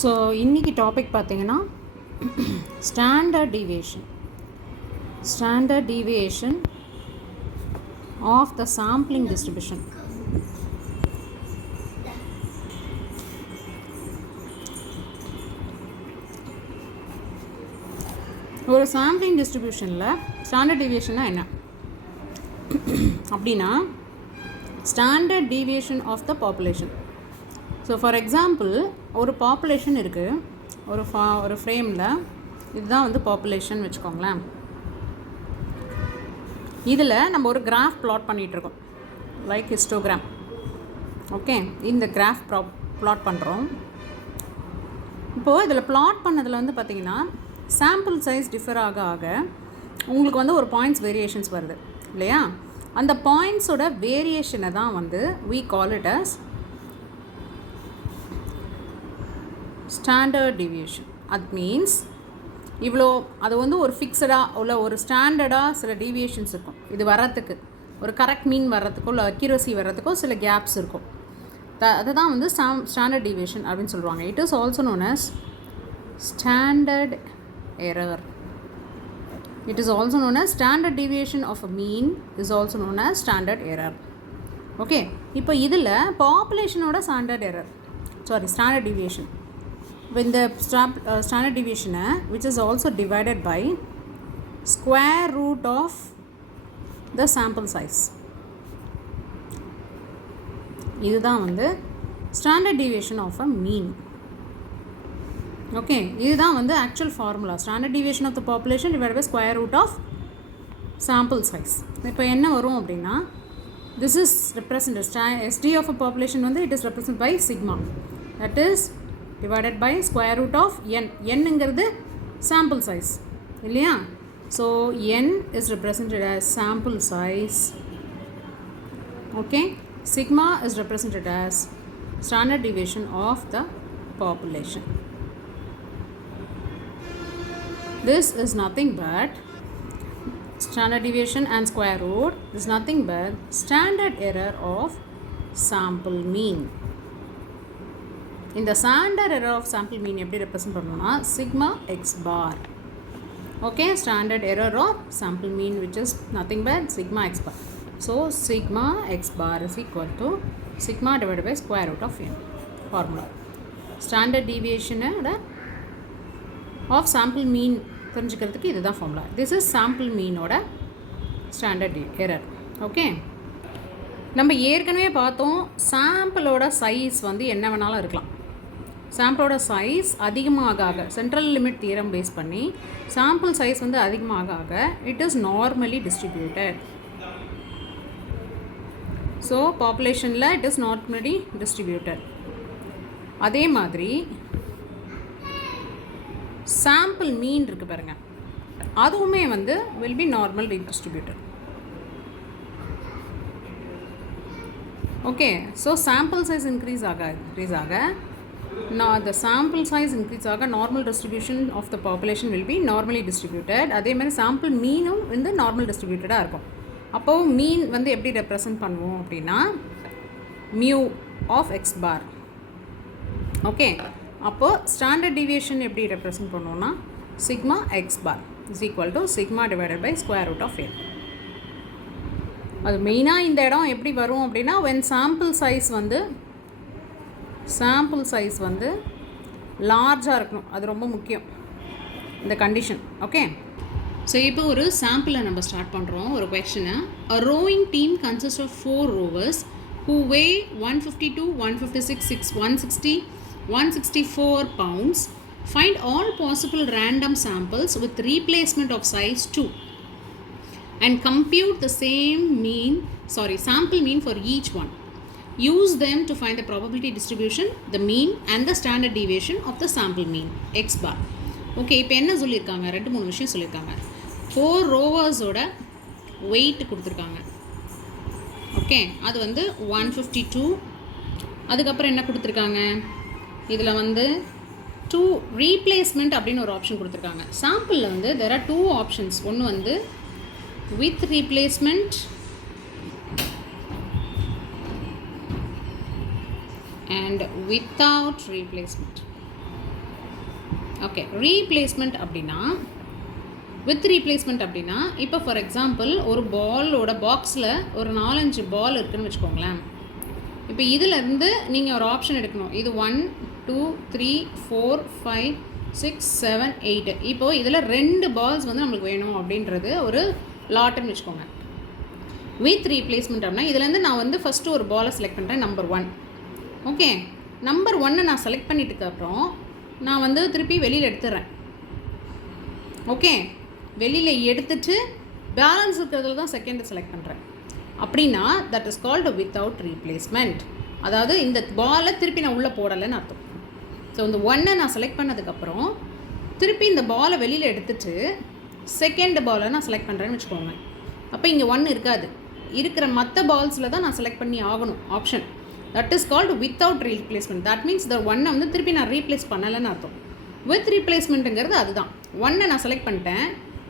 So இன்றைக்கி topic பார்த்திங்கன்னா standard deviation of the sampling distribution. ஒரு சாம்பிளிங் டிஸ்ட்ரிபியூஷனில் ஸ்டாண்டர்ட் டீவியேஷன்னா என்ன அப்படின்னா, standard deviation of the population. So for example, ஒரு பாப்புலேஷன் இருக்குது, ஒரு ஃப்ரேமில் இதுதான் வந்து பாப்புலேஷன் வச்சுக்கோங்களேன். இதில் நம்ம ஒரு கிராஃப் ப்ளாட் பண்ணிகிட்ருக்கோம், லைக் ஹிஸ்டோகிராம். ஓகே, இந்த கிராஃப் ப்ளாட் பண்ணுறோம். இப்போது இதில் ப்ளாட் பண்ணதில் வந்து பார்த்திங்கன்னா, சாம்பிள் சைஸ் டிஃபர் ஆக ஆக உங்களுக்கு வந்து ஒரு பாயிண்ட்ஸ் வேரியேஷன்ஸ் வருது இல்லையா? அந்த பாயிண்ட்ஸோட வேரியேஷனை தான் வந்து we call it as standard deviation. அது மீன்ஸ் இவ்வளோ, அது வந்து ஒரு ஃபிக்ஸடாக உள்ள ஒரு ஸ்டாண்டர்டாக சில டீவியேஷன்ஸ் இருக்கும். இது வர்றதுக்கு ஒரு கரெக்ட் மீன் வர்றதுக்கோ இல்லை அக்யூரசி வர்றதுக்கோ சில கேப்ஸ் இருக்கும். அதுதான் வந்து ஸ்டாண்டர்ட் டீவியேஷன் அப்படின்னு சொல்லுவாங்க. It is also known as standard error. It is also known as standard deviation of a mean is also known as standard error. Okay, இப்போ இதில் பாப்புலேஷனோட standard deviation, when the standard deviation which is also divided by square root of the sample size, இதுதான் வந்து standard deviation of a mean. Okay, இதுதான் வந்து actual formula. Standard deviation of the population divide by square root of sample size. இப்போ என்ன வரும் அப்படின்னா, this is represent SD of a population வந்து it is represent by sigma, that is divided by square root of n. என்னங்கிறது sample size இல்லையா? So n is represented as sample size. Okay, sigma is represented as standard deviation of the population. This is nothing but standard deviation and square root is nothing but standard error of sample mean. In the standard error of sample mean எப்படி represent பண்ணணும்னா sigma x bar. Okay, standard error of sample mean which is nothing but sigma x bar. So sigma x bar is equal to sigma divided by square root of n. Formula standard deviation of sample mean தெரிஞ்சுக்கிறதுக்கு இதுதான் formula. This is sample மீனோட standard error. Okay, நம்ம ஏற்கனவே பார்த்தோம், சாம்பிளோட size வந்து என்ன வேணாலும் இருக்கலாம். சாம்பிளோட சைஸ் அதிகமாக ஆக, சென்ட்ரல் லிமிட் தியரம் பேஸ் பண்ணி சாம்பிள் சைஸ் வந்து அதிகமாக ஆக it is normally distributed. So பாப்புலேஷனில் இட் இஸ் நார்மலி டிஸ்ட்ரிபியூட்டட். அதே மாதிரி சாம்பிள் மீன் இருக்குது பாருங்கள், அதுவுமே வந்து will be normal redistributed. Okay, so sample size increase ஆக the sample size increase ஆக normal distribution of the population will be normally distributed. அதே மாதிரி சாம்பிள் மீனும் வந்து நார்மல் டிஸ்ட்ரிபியூட்டடாக இருக்கும். அப்போது மீன் வந்து எப்படி ரெப்ரசன்ட் பண்ணுவோம் அப்படின்னா mu of x bar. Okay, அப்போது ஸ்டாண்டர்ட் டீவியேஷன் எப்படி ரெப்ரசன்ட் பண்ணுவோன்னா sigma x bar is equal to sigma divided by square root of n. அது மெயினாக இந்த இடம் எப்படி வரும் அப்படின்னா, when சாம்பிள் சைஸ் வந்து லார்ஜாக இருக்கணும், அது ரொம்ப முக்கியம் இந்த கண்டிஷன். ஓகே, ஸோ இப்போ ஒரு சாம்பிளை நம்ம ஸ்டார்ட் பண்ணுறோம். ஒரு கொஸ்டினை, a rowing team consists of 4 rowers who weigh 152, 156, 164 pounds. Find all possible random samples with replacement of size 2 and compute the sample mean for each one. Use them to find the probability distribution, the mean and the standard deviation of the sample mean x bar. Okay, இப்போ என்ன சொல்லியிருக்காங்க, 2-3 விஷயம் சொல்லியிருக்காங்க. 4 ரோவர்ஸோட wait கொடுத்துருக்காங்க. Okay, அது வந்து 152. அதுக்கப்புறம் என்ன கொடுத்துருக்காங்க, இதில் வந்து 2 ரீப்ளேஸ்மெண்ட் அப்படின்னு ஒரு ஆப்ஷன் கொடுத்துருக்காங்க. சாம்பிளில் வந்து there are 2 ஆப்ஷன்ஸ். ஒன்று வந்து with replacement and without replacement. Okay, replacement அப்படின்னா வித் ரீப்ளேஸ்மெண்ட் அப்படின்னா இப்போ ஃபார் எக்ஸாம்பிள் ஒரு பாலோட பாக்ஸில் ஒரு 4-5 பால் இருக்குதுன்னு வச்சுக்கோங்களேன். இப்போ இதிலேருந்து நீங்கள் ஒரு ஆப்ஷன் எடுக்கணும். இது 1 2 3 4 5 6 7 8. இப்போது இதில் 2 பால்ஸ் வந்து நம்மளுக்கு வேணும் அப்படின்றது ஒரு லாட்டுன்னு வச்சுக்கோங்க. வித் ரீப்ளேஸ்மெண்ட் அப்படின்னா இதுலேருந்து நான் வந்து ஃபஸ்ட்டு ஒரு பாலை செலக்ட் பண்ணுறேன், நம்பர் 1. ஓகே, நம்பர் 1 நான் செலக்ட் பண்ணிட்டதுக்கப்புறம் நான் வந்து திருப்பி வெளியில் எடுத்துடுறேன். ஓகே, வெளியில் எடுத்துட்டு பேலன்ஸ் இருக்கிறதுல தான் செகண்டை செலக்ட் பண்ணுறேன். அப்படின்னா that is called without replacement. அதாவது இந்த பாலை திருப்பி நான் உள்ளே போடலைன்னு அர்த்தம். ஸோ இந்த 1 நான் செலக்ட் பண்ணதுக்கப்புறம் திருப்பி இந்த பாலை வெளியில் எடுத்துட்டு செகண்ட் பாலை நான் செலக்ட் பண்ணுறேன்னு வச்சுக்கோங்க. அப்போ இங்கே 1 இருக்காது, இருக்கிற மற்ற பால்ஸில் தான் நான் செலக்ட் பண்ணி ஆகணும் option. That is called without replacement. That means இந்த 1 வந்து திருப்பி நான் ரீப்ளேஸ் பண்ணலைன்னு அர்த்தம். வித் ரீப்ளேஸ்மெண்ட்டுங்கிறது அதுதான். 1 நான் செலக்ட் பண்ணிட்டேன்,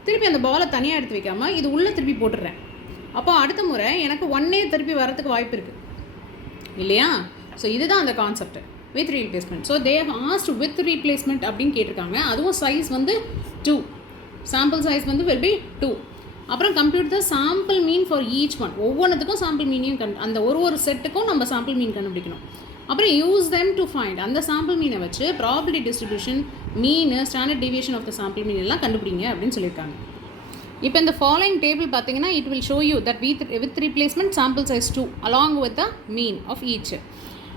திருப்பி அந்த பாலை தனியாக எடுத்து வைக்காமல் இது உள்ளே திருப்பி போட்டுடுறேன். அப்போ அடுத்த முறை எனக்கு 1 திருப்பி வரத்துக்கு வாய்ப்பு இருக்குது இல்லையா? ஸோ இதுதான் அந்த concept with replacement. So they have asked with replacement அப்படின்னு கேட்டிருக்காங்க. அதுவும் சைஸ் வந்து 2, சாம்பிள் சைஸ் வந்து வில் பி 2. அப்புறம் compute the sample mean for each one. ஒவ்வொன்றுத்துக்கும் சாம்பிள் மீனையும் அந்த ஒரு செட்டுக்கும் நம்ம சாம்பிள் மீன் கண்டுபிடிக்கணும். அப்புறம் யூஸ் தெம் டு ஃபைண்ட். அந்த சாம்பிள் மீனை வச்சு probability distribution, mean, standard deviation of the sample mean எல்லாம் கண்டுபிடிங்க அப்படின்னு சொல்லியிருக்காங்க. இப்போ இந்த ஃபாலோயிங் டேபிள் பார்த்தீங்கன்னா it will show you that with replacement sample size 2 along with the mean of each.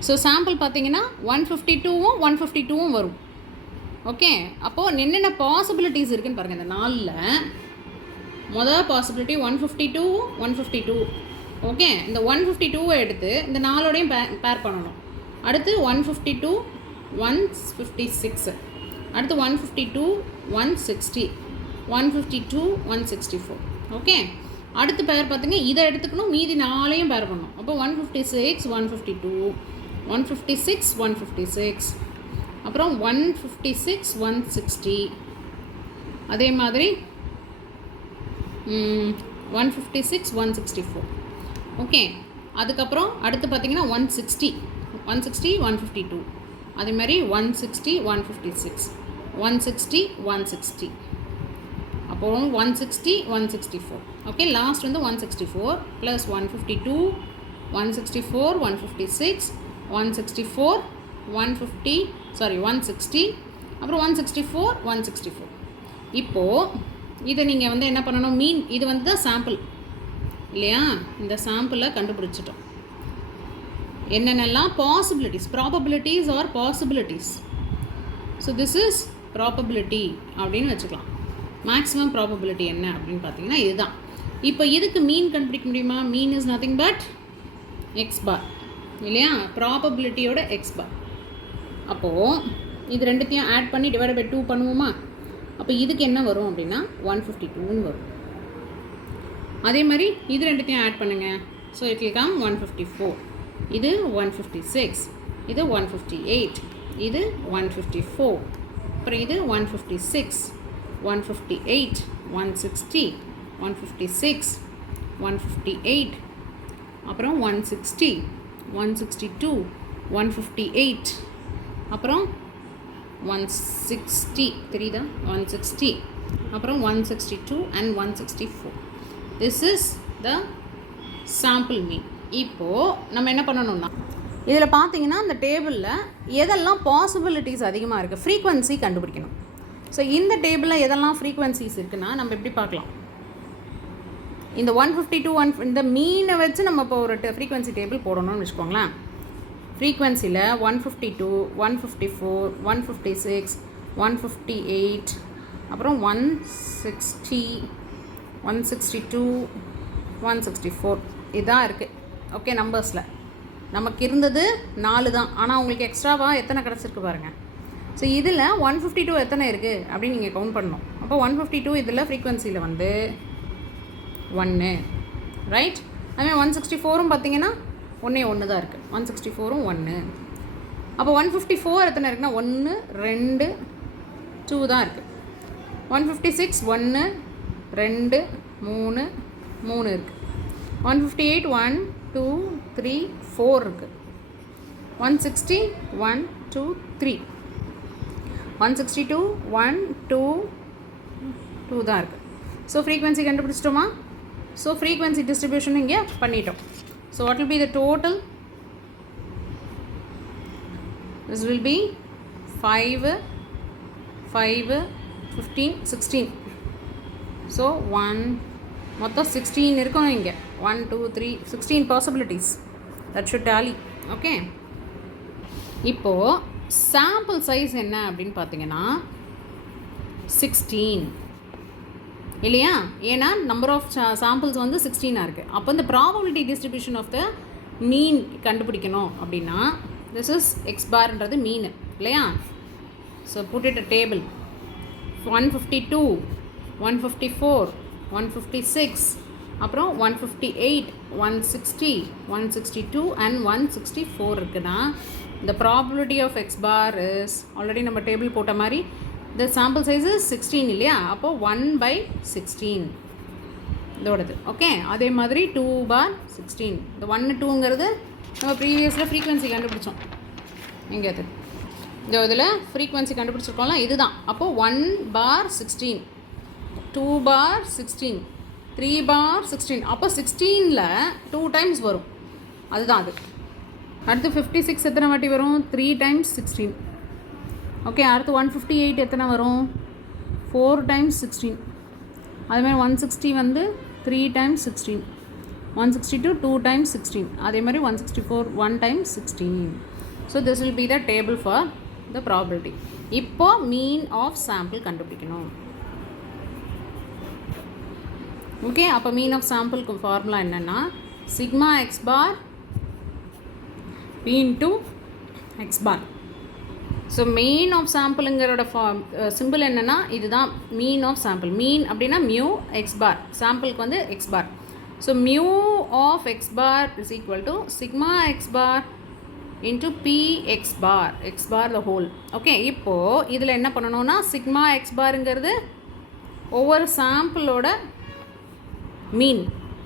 So sample பார்த்தீங்கன்னா 152வும் 152வும் வரும். ஓகே, அப்போது என்னென்ன பாசிபிலிட்டிஸ் இருக்குதுன்னு பாருங்கள். இந்த 4ல் மொதல் பாசிபிலிட்டி 152 152. ஓகே, இந்த 152வை எடுத்து இந்த 4ஓடையும் பேர் பண்ணணும். அடுத்து 152 156, அடுத்து 152 160, 152 164. ஓகே, அடுத்து பேர் பார்த்துங்க, இதை எடுத்துக்கணும், மீதி 4ஐயும் பேர் பண்ணணும். அப்போ 156 152, 156 156, அப்புறம் 156 160, அதே மாதிரி 156 164. ஓகே, அதுக்கப்புறம் அடுத்து பார்த்திங்கன்னா 160 152, அதே மாதிரி 160 156, 160 160, அப்புறம் 160 164. ஓகே, லாஸ்ட் வந்து 164 ப்ளஸ் 152 164 156 164 160, அப்புறம் 164 164. இப்போது இதை நீங்கள் வந்து என்ன பண்ணணும், மீன் இது வந்து தான் சாம்பிள் இல்லையா? இந்த சாம்பிளை கண்டுபிடிச்சிட்டோம். என்னென்னலாம் probabilities R possibilities. So this is probability அப்படின்னு வச்சுக்கலாம். மேக்ஸிமம் ப்ராபபிலிட்டி என்ன அப்படின்னு பார்த்தீங்கன்னா இதுதான். இப்போ இதுக்கு மீன் கண்டுபிடிக்க முடியுமா? Mean is nothing but x bar இல்லையா? ப்ராபபிலிட்டியோட எக்ஸ் பார். அப்போது இது ரெண்டுத்தையும் ஆட் பண்ணி டிவைட் பை 2 பண்ணுவோமா? அப்போ இதுக்கு என்ன வரும் அப்படின்னா 152ன்னு வரும். அதே மாதிரி இது ரெண்டுத்தையும் ஆட் பண்ணுங்கள். ஸோ இட் வில் கம் 154, இது 156, இது 158, இது 154, அப்புறம் இது 156 158 160 156 158, அப்புறம் 160 162 158, அப்புறம் 160 தெரியுதா? 160, அப்புறம் 162 and 164. This is the sample மீன். இப்போது நம்ம என்ன பண்ணணும்னா இதில் பார்த்தீங்கன்னா இந்த டேபிளில் எதெல்லாம் பாசிபிலிட்டிஸ் அதிகமாக இருக்குது, ஃப்ரீக்வன்சி கண்டுபிடிக்கணும். ஸோ இந்த டேபிளில் எதெல்லாம் ஃப்ரீக்வன்சிஸ் இருக்குன்னா நம்ம எப்படி பார்க்கலாம். இந்த 152 இந்த மீனை வச்சு நம்ம இப்போ ஒரு ஃப்ரீக்வன்சி டேபிள் போடணும்னு வச்சுக்கோங்களேன். ஃப்ரீக்வன்சியில் 152 154 156 158, அப்புறம் 160 162 164 இதான் இருக்குது. ஓகே, நம்பர்ஸில் நமக்கு இருந்தது 4 தான், ஆனால் உங்களுக்கு எக்ஸ்ட்ராவாக எத்தனை கிடச்சிருக்கு பாருங்கள். ஸோ இதில் 152 எத்தனை இருக்குது அப்படின்னு நீங்கள் கவுண்ட் பண்ணணும். அப்போ 152 இதில் ஃப்ரீக்வன்சியில் வந்து 1 ரைட். அதுமாதிரி 164ம் பார்த்தீங்கன்னா 1 தான் இருக்குது, 164ம் 1. அப்போ 154 எத்தனை இருக்குன்னா 1 2 2 தான் இருக்குது. 156 1 2 3 3 இருக்குது. 158 1 2 3 4 இருக்குது. 160 1 2 3. 162 1 2 2 தான் இருக்குது. ஸோ ஃப்ரீக்வன்சி கண்டுபிடிச்சிட்டோமா? ஸோ ஃப்ரீக்வன்சி டிஸ்ட்ரிபியூஷன் இங்கே பண்ணிட்டோம். So what will be the total? this will be 5 5 15 16. So 1 மொத்தம் 16 இருக்கணும் இங்கே. 1 2 3 16 possibilities. That should tally. Okay, இப்போது சாம்பிள் சைஸ் என்ன அப்படின்னு பார்த்தீங்கன்னா 16 இல்லையா? ஏன்னா நம்பர் ஆஃப் சாம்பிள்ஸ் வந்து 16 இருக்குது. அப்போ இந்த ப்ராபபிலிட்டி டிஸ்ட்ரிபியூஷன் ஆஃப் த மீன் கண்டுபிடிக்கணும் அப்படின்னா this is x barன்றது மீன் இல்லையா? So put it a table. 152 154 156 அப்புறம் 158 160 162 and 164 இருக்குன்னா the probability of x bar is already நம்ம டேபிள் போட்ட மாதிரி the sample size is 16 இல்லையா? அப்போ 1/16 இதோடது. ஓகே, அதே மாதிரி 2/16. இந்த 1 2ங்கிறது நம்ம ப்ரீவியஸில் ஃப்ரீக்வன்சி கண்டுபிடிச்சோம். எங்கே அது? இந்த இதில் ஃப்ரீக்வன்சி கண்டுபிடிச்சிருக்கோம்ல, இதுதான். அப்போது 1/16 2/16 3/16. அப்போ 16ல் 2 டைம்ஸ் வரும், அதுதான் அது. அடுத்து 56 எத்தனை வாட்டி வரும்? 3 டைம்ஸ் 16. ஓகே, அடுத்து 158 எத்தனை வரும்? 4 டைம்ஸ் 16. அதுமாதிரி 160 வந்து 3 டைம்ஸ் 16. 162 2 times 16. அதே மாதிரி 164 1 times 16. So this will be the table for the probability. இப்போ mean of sample கண்டுபிடிக்கணும். ஓகே, அப்போ mean of sample ஃபார்முலா என்னென்னா sigma x bar p into x bar. So mean of sampleங்கிறோட simple என்னென்னா இதுதான் mean of sample. mean அப்படின்னா mu x bar, சாம்பிளுக்கு வந்து x bar. So mu of x bar is equal to sigma x bar into p x bar the whole. Okay, இப்போது இதில் என்ன பண்ணணும்னா sigma x barங்கிறது ஒவ்வொரு சாம்பிளோட மீன்.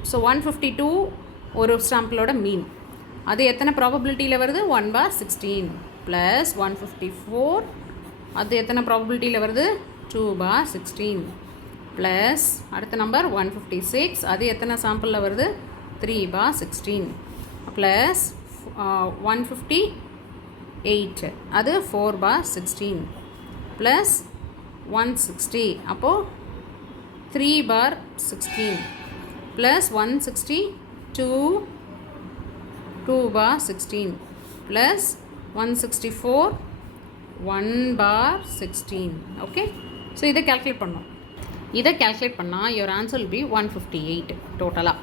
ஸோ 152 ஒரு சாம்பிளோட மீன். அது எத்தனை ப்ராபபிலிட்டியில் வருது? 1/16 ப்ளஸ் 154 அது எத்தனை ப்ராபபிலிட்டியில் வருது? 2/16 ப்ளஸ் அடுத்த நம்பர் 156 அது எத்தனை சாம்பிளில் வருது? 3/16 ப்ளஸ் 158 அது 4/16 ப்ளஸ் 160 அப்போது 3/16 ப்ளஸ் 162 2/16 ப்ளஸ் 164 1/16. ஓகே, ஸோ இதை கேல்குலேட் பண்ணோம். இதை கேல்குலேட் பண்ணால் your answer will be 158 டோட்டலாக.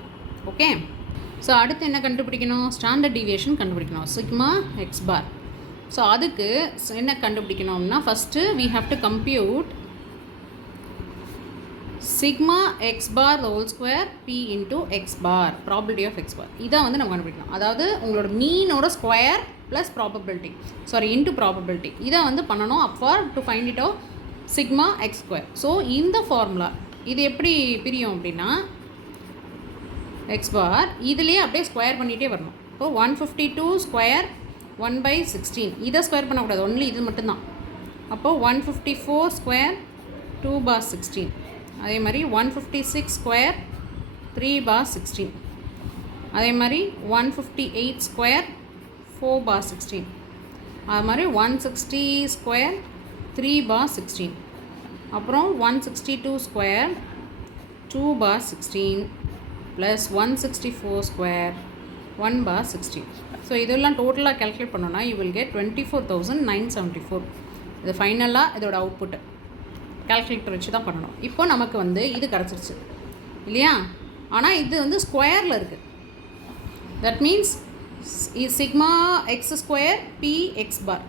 ஓகே, ஸோ அடுத்து என்ன கண்டுபிடிக்கணும்? ஸ்டாண்டர்ட் டீவியேஷன் கண்டுபிடிக்கணும், சிக்மா எக்ஸ் பார். ஸோ அதுக்கு என்ன கண்டுபிடிக்கணும்னா first we have to compute sigma x bar the whole square p into x bar, probability of x bar. இதை வந்து நம்ம கண்டுபிடிக்கணும். அதாவது உங்களோட மீனோட square plus probability into probability இதை வந்து பண்ணணும் to find it out sigma x square. So இந்த ஃபார்முலா இது எப்படி பிரியும் அப்படின்னா எக்ஸ் பார் இதுலேயே அப்படியே ஸ்கொயர் பண்ணிகிட்டே வரணும். இப்போ 152 ஸ்கொயர் 1/16 இதை ஸ்கொயர் பண்ணக்கூடாது, ஒன்லி இது மட்டும்தான். அப்போது 154 ஸ்கொயர் 2/16. அதே மாதிரி 156 ஸ்கொயர் 3/16. அதே மாதிரி 158 ஸ்கொயர் 4/16. அது மாதிரி 160 ஸ்கொயர் 3/16. அப்புறம் 162 ஸ்கொயர் 2/16 ப்ளஸ் 164 ஸ்கொயர் 1/16. ஸோ இதெல்லாம் டோட்டலாக கேல்குலேட் பண்ணோன்னா யூ வில் கெட் 24,974. இது ஃபைனலாக இதோட அவுட்புட்டு கால்குலேட்டர் வச்சு தான் பண்ணணும். இப்போ நமக்கு வந்து இது கிடச்சிருச்சு இல்லையா? ஆனால் இது வந்து ஸ்கொயரில் இருக்குது. That means sigma x square p x bar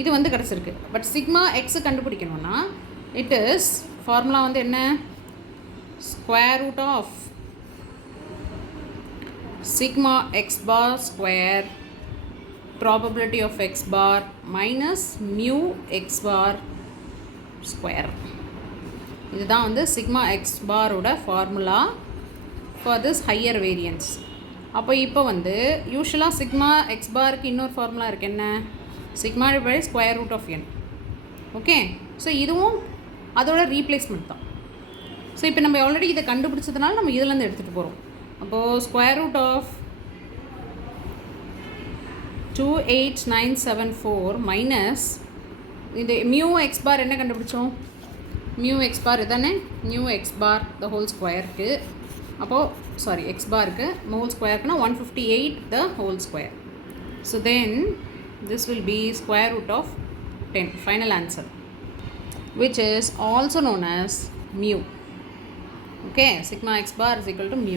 இது வந்து கிடச்சிருக்கு. பட் சிக்மா எக்ஸ் கண்டுபிடிக்கணும்னா இட் இஸ் ஃபார்முலா வந்து என்ன? Square root of sigma x bar square probability of x bar minus mu x bar square. இதுதான் வந்து sigma x bar ஓட formula for this higher variance. அப்போ இப்போ வந்து யூஸ்வலாக சிக்மா எக்ஸ் பாருக்கு இன்னொரு ஃபார்முலா இருக்குது. என்ன? Sigma by square root of n. Okay, so இதுவும் அதோட ரீப்ளேஸ்மெண்ட் தான். ஸோ இப்போ நம்ம ஆல்ரெடி இதை கண்டுபிடிச்சதுனால நம்ம இதுலேருந்து எடுத்துகிட்டு போகிறோம். அப்போது ஸ்கொயர் ரூட் ஆஃப் 28974 மைனஸ் இது மியூ எக்ஸ் பார் என்ன கண்டுபிடிச்சோம்? மியூ எக்ஸ் பார் இதானே, mu x bar the whole ஸ்கொயருக்கு. அப்போது சாரி எக்ஸ் பாருக்கு ஹோல் ஸ்கொயருக்குனா 158 the whole square. So then this will be square root of 10, final answer, which is also known as mu. Okay, sigma x bar is equal to mu.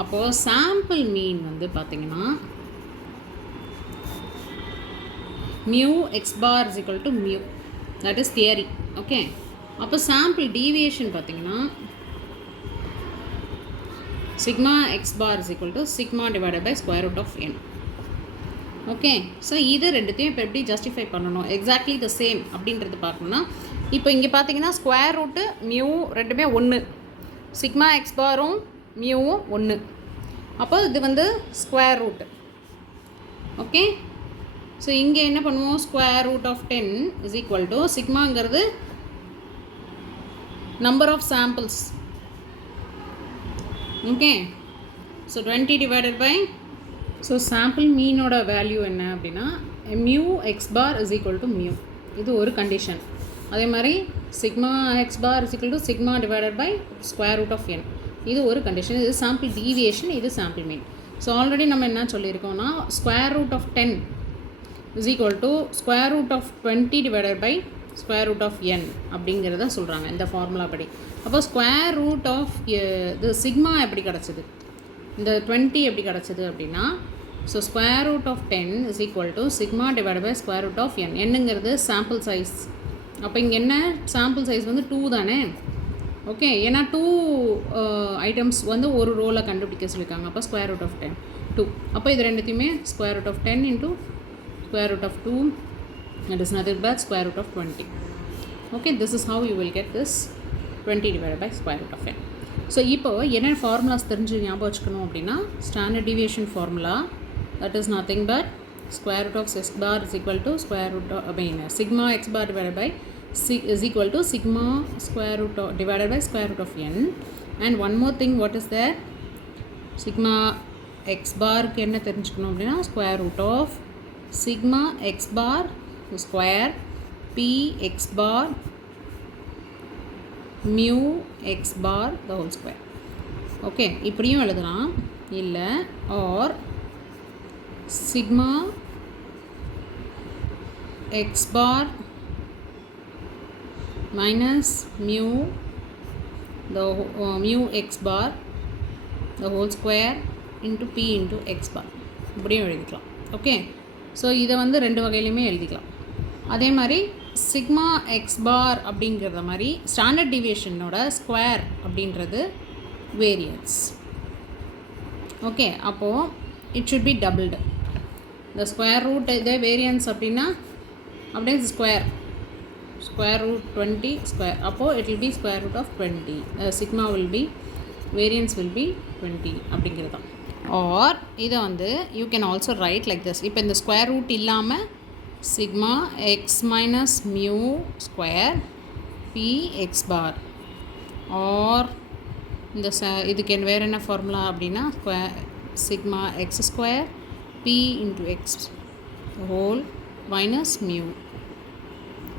அப்போது sample mean வந்து பார்த்தீங்கன்னா mu x bar is equal to mu, that is theory. Okay, அப்போ sample deviation பார்த்தீங்கன்னா sigma x bar is equal to sigma divided by square root of n. Okay, so இது ரெண்டுத்தையும் இப்போ எப்படி justify பண்ணணும், exactly the same அப்படின்றது பார்க்கணுன்னா, இப்போ இங்கே பார்த்தீங்கன்னா ஸ்கொயர் ரூட்டு மியூ ரெண்டுமே ஒன்று, சிக்மா எக்ஸ் பாரும் மியூவும் ஒன்று. அப்போ இது வந்து ஸ்கொயர் ரூட்டு. ஓகே, ஸோ இங்கே என்ன பண்ணுவோம், square root of 10 is equal to சிக்மாங்கிறது number of samples. Okay, so 20 divided by, so sample மீனோட வேல்யூ என்ன அப்படின்னா mu x bar is equal to mu, இது ஒரு கண்டிஷன். அதே மாதிரி sigma x bar is equal to sigma divided by square root of n, இது ஒரு கண்டிஷன். இது சாம்பிள் டீவியேஷன், இது சாம்பிள் மீன். ஸோ ஆல்ரெடி நம்ம என்ன சொல்லியிருக்கோம்னா square root of 10 is equal to square root of 20 divided by square root of n அப்படிங்கிறத சொல்கிறாங்க இந்த ஃபார்முலா படி. அப்போ ஸ்கொயர் ரூட் ஆஃப் இது சிக்மா எப்படி கிடச்சிது, இந்த 20 எப்படி கிடச்சிது அப்படின்னா, so square root of 10 is equal to sigma divide by square root of n. என்னங்கிறது சாம்பிள் சைஸ். அப்போ இங்கே என்ன சாம்பிள் சைஸ் வந்து 2 தானே. ஓகே, ஏன்னா 2 ஐட்டம்ஸ் வந்து ஒரு ரோவில் கண்டுபிடிக்க சொல்லியிருக்காங்க. அப்போ ஸ்கொயர் ரூட் ஆஃப் 10 2. அப்போ இது ரெண்டுத்தையுமே square root of 10 into square root of 2, that is nothing but square root of 20. Okay, this is how you will get this 20 divided by square root of n. So இப்போ என்ன formulas தெரிஞ்சு ஞாபகம் வச்சுக்கணும் அப்படின்னா, standard deviation formula, that is nothing but square root of x bar is equal to square root sigma x bar divided by is equal to sigma square root of divided by square root of n. And one more thing, what is there, sigma x bar க்கு என்ன தெரிஞ்சுக்கணும் அப்படின்னா square root of sigma x bar square p x bar mu x bar the whole square. Okay, இப்படியும் எழுதலாம், இல்லை or sigma x bar minus mu the mu x bar the whole square into p into x bar இப்படியும் எழுதிக்கலாம். Okay, so இதை வந்து ரெண்டு வகையிலையுமே எழுதிக்கலாம். அதே மாதிரி சிக்மா எக்ஸ் பார் அப்படிங்கிறத மாதிரி ஸ்டாண்டர்ட் டிவியேஷனோட ஸ்கொயர் அப்படின்றது வேரியன்ஸ். ஓகே, அப்போது இட் ஷுட் பி டபுள்டு. இந்த ஸ்கொயர் ரூட் இதே வேரியன்ஸ் அப்படின்னா அப்படியே ஸ்கொயர் ரூட் 20 ஸ்கொயர், அப்போது it will be square root of 20. Sigma will be variance will be 20 அப்படிங்கிறது தான். ஆர் இதை வந்து you can also write like this. இப்போ இந்த ஸ்கொயர் ரூட் இல்லாமல் sigma x minus mu square p x bar, or இந்த இதுக்கு வேறு என்ன ஃபார்முலா அப்படின்னா square sigma x square p into x whole minus mu.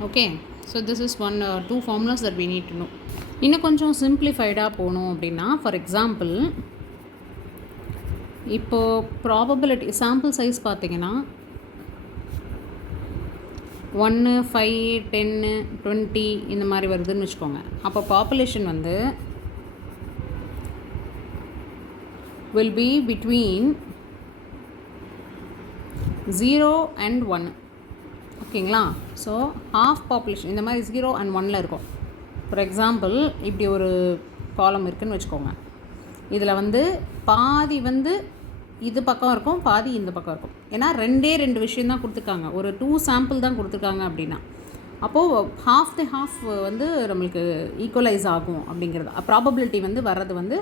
Okay, so this is one two formulas that we need to know. இன்னும் கொஞ்சம் சிம்பிளிஃபைடாக போகணும் அப்படின்னா, ஃபார் எக்ஸாம்பிள் இப்போது ப்ராபபிலிட்டி சாம்பிள் சைஸ் பார்த்திங்கன்னா 1, 5, 10, 20 இந்த மாதிரி வருதுன்னு வச்சுக்கோங்க. அப்போ பாப்புலேஷன் வந்து will be between 0 and 1. ஓகேங்களா? ஸோ ஹாஃப் பாப்புலேஷன் இந்த மாதிரி 0 and 1ல் இருக்கும். ஃபார் எக்ஸாம்பிள் இப்படி ஒரு காலம் இருக்குதுன்னு வச்சுக்கோங்க. இதில் வந்து பாதி வந்து இது பக்கம் இருக்கும், பாதி இந்த பக்கம் இருக்கும். ஏன்னா ரெண்டு விஷயம் தான் கொடுத்துருக்காங்க, ஒரு 2 சாம்பிள் தான் கொடுத்துருக்காங்க அப்படின்னா, அப்போது ஹாஃப் தி ஹாஃப் வந்து நம்மளுக்கு ஈக்குவலைஸ் ஆகும் அப்படிங்கிறது. ப்ராபபிலிட்டி வந்து வர்றது வந்து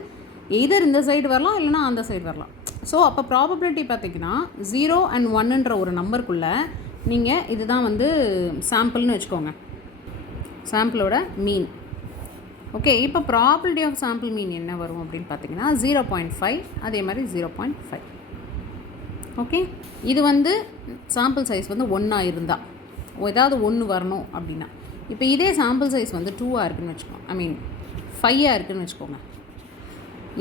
எய்தர் இந்த சைடு வரலாம், இல்லைனா அந்த சைடு வரலாம். ஸோ அப்போ ப்ராபபிலிட்டி பார்த்திங்கன்னா 0 and 1ன்ற ஒரு நம்பருக்குள்ளே நீங்கள் இதுதான் வந்து சாம்பிள்னு வச்சுக்கோங்க. சாம்பிளோட மீன். ஓகே, இப்போ ப்ராபபிலிட்டி ஆஃப் சாம்பிள் மீன் என்ன வரும் அப்படின்னு பார்த்தீங்கன்னா 0.5, அதே மாதிரி 0.5. ஓகே, இது வந்து சாம்பிள் சைஸ் வந்து 1 இருந்தால், ஏதாவது 1 வரணும் அப்படின்னா. இப்போ இதே சாம்பிள் சைஸ் வந்து 2 இருக்குதுன்னு வச்சுக்கோங்க, ஐ மீன் 5 இருக்குதுன்னு வச்சுக்கோங்க.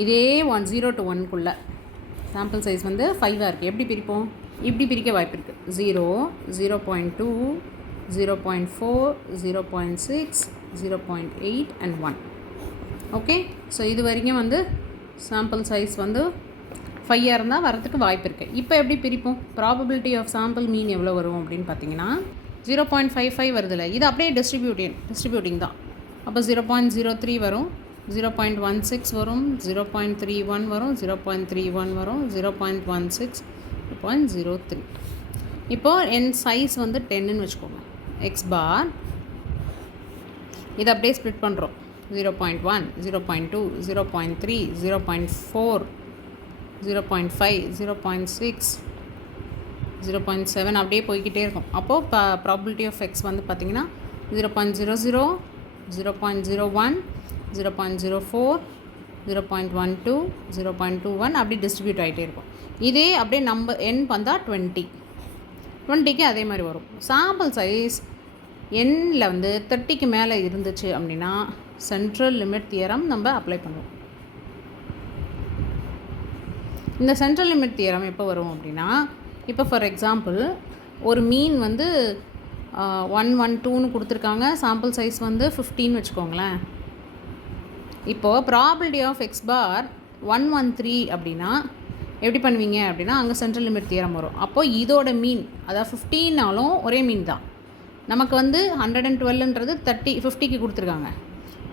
இதே 0 to 1 சாம்பிள் சைஸ் வந்து 5 இருக்குது. எப்படி பிரிப்போம்? இப்படி பிரிக்க வாய்ப்பு இருக்குது. 0, 0.2, 0.4, 0.6, 0.8 and 1. ஓகே, ஸோ இது வரைக்கும் வந்து சாம்பிள் சைஸ் வந்து 5 இருந்தால் வரத்துக்கு வாய்ப்பு இருக்குது. இப்போ எப்படி பிரிப்போம்? ப்ராபபிலிட்டி ஆஃப் சாம்பிள் மீன் எவ்வளோ வரும் அப்படின்னு பார்த்தீங்கன்னா 0.55 வருதில்ல, இது அப்படியே டிஸ்ட்ரிபியூட்டிங் தான். அப்போ 0.03 வரும், 0.16 வரும், 0.31 வரும், 0.31 வரும், 0.16, 0.03. இப்போது என் சைஸ் வந்து 10ன்னு வச்சுக்கோங்க. எக்ஸ் பார் இதை அப்படியே ஸ்ப்ளிட் பண்ணுறோம். 0.1, 0.2, 0.3, 0.4, 0.5, 0.6, 0.7 அப்படியே போய்கிட்டே இருக்கும். அப்போது ப்ராபபிலிட்டி ஆஃப் எக்ஸ் வந்து பார்த்திங்கன்னா 0.00, 0.01, 0.04, 0.12, 0.21 அப்படி டிஸ்ட்ரிபியூட் ஆகிட்டே இருக்கும். இதே அப்படியே நம்பர் எண் வந்தால் 20க்கு அதே மாதிரி வரும். சாம்பிள் சைஸ் எண்ணில் வந்து 30க்கு மேலே இருந்துச்சு அப்படின்னா சென்ட்ரல் லிமிட் தியரம் நம்ம அப்ளை பண்ணுவோம். இந்த சென்ட்ரல் லிமிட் தியரம் எப்போ வரும் அப்படின்னா, இப்போ ஃபார் எக்ஸாம்பிள் ஒரு மீன் வந்து 112ன்னு கொடுத்துருக்காங்க, சாம்பிள் சைஸ் வந்து 15 வச்சுக்கோங்களேன். இப்போது ப்ராபபிலிட்டி ஆஃப் எக்ஸ் பார் 113 அப்படின்னா எப்படி பண்ணுவீங்க அப்படின்னா, அங்கே சென்ட்ரல் லிமிட் தியரம் வரும். அப்போது இதோட மீன், அதாவது 15நாலும் ஒரே மீன் தான். நமக்கு வந்து 112ன்றது 50க்கு கொடுத்துருக்காங்க.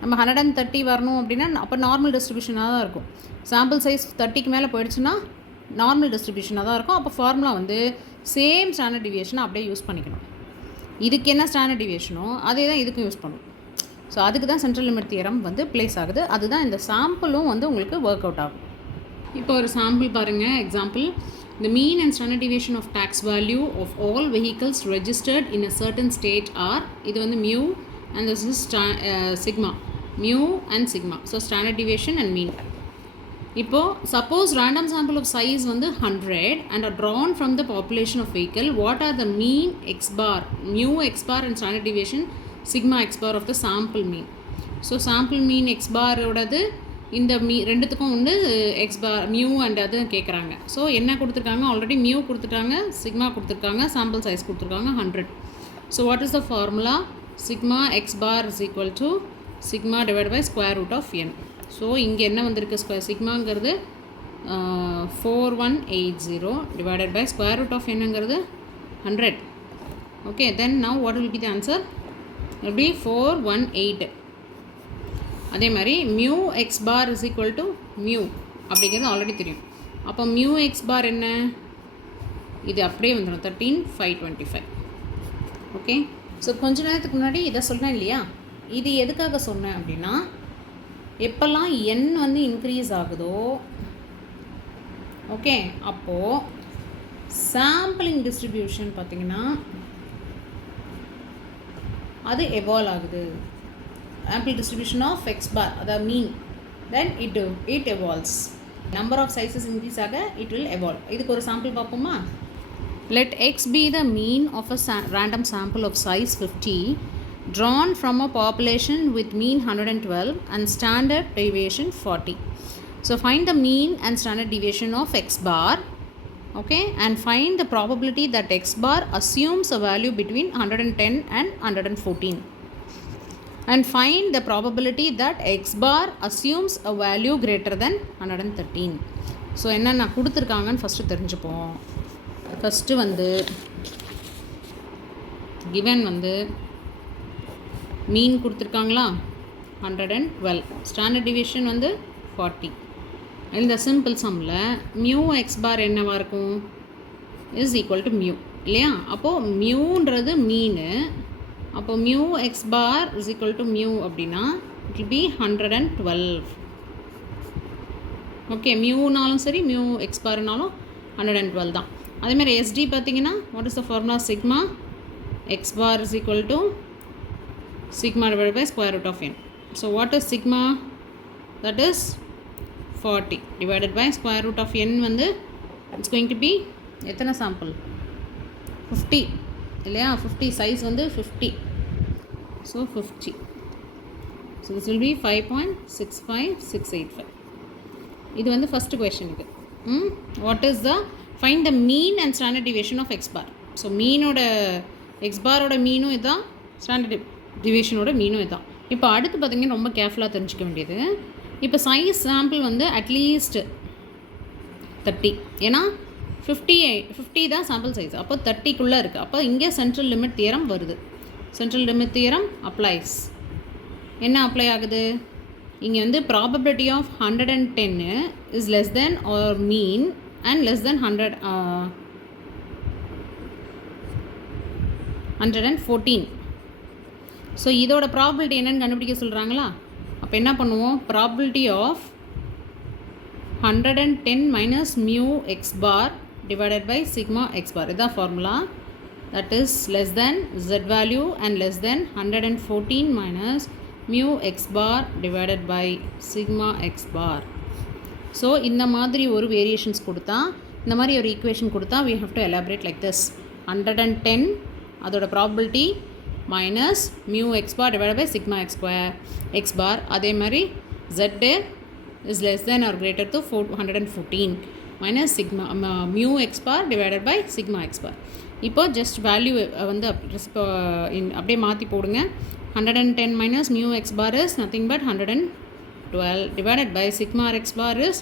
நம்ம 130 வரணும் அப்படின்னா அப்போ நார்மல் டிஸ்ட்ரிபியூஷனாக தான் இருக்கும். சாம்பிள் சைஸ் 30க்கு மேலே போயிடுச்சுன்னா நார்மல் டிஸ்ட்ரிபியூஷனாக தான் இருக்கும். அப்போ ஃபார்முலா வந்து சேம் ஸ்டாண்டர்ட் டிவியேஷனை அப்படியே யூஸ் பண்ணிக்கணும். இதுக்கு என்ன ஸ்டாண்டர்ட் டிவியேஷனோ அதே தான் இதுக்கும் யூஸ் பண்ணணும். ஸோ அதுக்கு தான் சென்ட்ரல் லிமிட் தியரம் வந்து ப்ளேஸ் ஆகுது. அதுதான் இந்த சாம்பிளும் வந்து உங்களுக்கு ஒர்க் அவுட் ஆகும். இப்போ ஒரு சாம்பிள் பாருங்கள். Example, the mean and standard deviation of tax value of all vehicles registered in a certain state are, இது வந்து mu and this is sigma, mu and sigma. So standard deviation and mean. இப்போ suppose random sample of size வந்து 100 and are drawn from the population of vehicle, what are the mean x bar, mu x bar and standard deviation sigma x bar of the sample mean. So sample mean x bar ஓடது இந்த ரெண்டுத்துக்கும் வந்து x bar mu and அது கேட்குறாங்க. So என்ன கொடுத்துருக்காங்க? Already mu கொடுத்துட்டாங்க, sigma கொடுத்துருக்காங்க, sample size கொடுத்துருக்காங்க 100. So what is the formula? Sigma x bar is equal to sigma divide by square root of n. So இங்கே என்ன வந்திருக்கு? சிக்மாங்கிறது 4180 divided by square root of என்னங்கிறது 100. Okay, then now what will be the answer? எப்படி 418. அதே மாதிரி mu x bar is equal to mu அப்படிங்கிறது already தெரியும். அப்போ மியூ எக்ஸ் பார் என்ன? இது அப்படியே வந்துடும் 13525. ஓகே, ஸோ கொஞ்ச நேரத்துக்கு முன்னாடி இதை சொன்னேன் இல்லையா? இது எதுக்காக சொன்னேன் அப்படின்னா, எப்போல்லாம் எண் வந்து இன்க்ரீஸ் ஆகுதோ ஓகே, அப்போது சாம்பிளிங் டிஸ்ட்ரிபியூஷன் பார்த்திங்கன்னா அது எவால்வ் ஆகுது. Ample distribution of x bar, the mean, then it evolves. Number of sizes increase ஆக it will evolve. இதுக்கு ஒரு சாம்பிள் பார்ப்போமா? Let x be the mean of a random sample of size 50 drawn from a population with mean 112 and standard deviation 40. So find the mean and standard deviation of x bar, okay, and find the probability that x bar assumes a value between 110 and 114. And find the probability that x bar assumes a value greater than 113. So என்னென்ன கொடுத்துருக்காங்கன்னு first தெரிஞ்சுப்போம். First வந்து given வந்து மீன் கொடுத்துருக்காங்களா 112, standard deviation வந்து 40. இந்த simple சம்மில் mu x பார் என்னவாக இருக்கும்? இஸ் ஈக்குவல் டு மியூ இல்லையா? அப்போது மியூன்றது மீனு. அப்போ mu x bar is equal to mu அப்படின்னா இட் வில் பி 112. ஓகே, மியூனாலும் சரி மியூ எக்ஸ் பார்னாலும் 112 தான். அதேமாதிரி எஸ்டி பார்த்தீங்கன்னா what is the formula? Sigma x bar is equal to sigma divided by square root of n. So what is sigma? That is 40 divided by square root of n வந்து it's going to be எத்தனை sample? 50 இல்லையா? 50 size வந்து 50. So 50. So this will be 5.65685. இது வந்து first question க்கு. What is the find the mean and standard deviation of x bar. So mean ஓட x bar ஓட மீனும் இதான், standard deviation ஓட மீனும் இதான். இப்போ அடுத்து பார்த்தீங்கன்னா ரொம்ப கேர்ஃபுல்லாக தெரிஞ்சுக்க வேண்டியது, இப்போ சைஸ் சாம்பிள் வந்து அட்லீஸ்ட் 30, ஏன்னா 50 தான் சாம்பிள் சைஸ், அப்போ 30க்குள்ளே இருக்குது. அப்போ இங்கே சென்ட்ரல் லிமிட் தியரம் வருது. Central limit theorem applies. என்ன அப்ளை ஆகுது? இங்கே வந்து probability of 110 is less than or mean and less than 114. So இதோட ப்ராபபிலிட்டி என்னென்னு கண்டுபிடிக்க சொல்கிறாங்களா? அப்போ என்ன பண்ணுவோம்? Probability of 110 minus mu x bar divided by sigma x bar. இதுதான் formula. That is less than z value and less than 114 minus mu x bar divided by sigma x bar. So இந்த மாதிரி ஒரு variations கொடுத்தா, இந்த மாதிரி ஒரு equation கொடுத்தா we have to elaborate like this. 110 அதோட probability minus mu x bar divide by sigma x square x bar. அதே மாதிரி z is less than or greater to 114 minus sigma mu x bar divided by sigma x bar. இப்போ just value வந்து அப்படியே மாற்றி போடுங்க. 110 minus mu x bar is nothing but 112 divided by sigma x bar is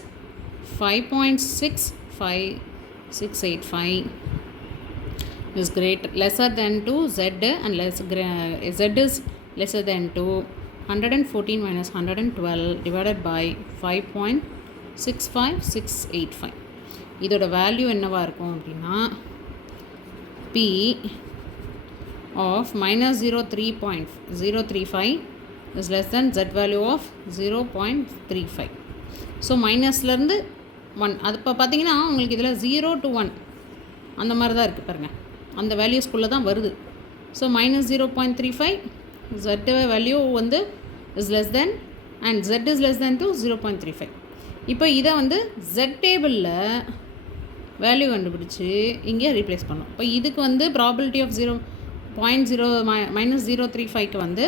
5.65685 is greater lesser than 2 z and z is lesser than 2. 114 minus 112 divided by 5.65685. இதோட value என்னவா இருக்கும் அப்படின்னா p of minus 0.035 is less than z value of 0.35. So மைனஸ்லேருந்து 1, அது இப்போ பார்த்தீங்கன்னா உங்களுக்கு இதில் 0 to 1 அந்த மாதிரி தான் இருக்குது பாருங்கள், அந்த வேல்யூஸ்குள்ளே தான் வருது. ஸோ மைனஸ் 0.35 z வேல்யூ வந்து is less then and z is less then to 0.35. இப்போ இதை வந்து z டேபிளில் வேல்யூ கண்டுபிடிச்சி இங்கே ரீப்ளேஸ் பண்ணோம். இப்போ இதுக்கு வந்து ப்ராபபிலிட்டி ஆஃப் 0.035க்கு வந்து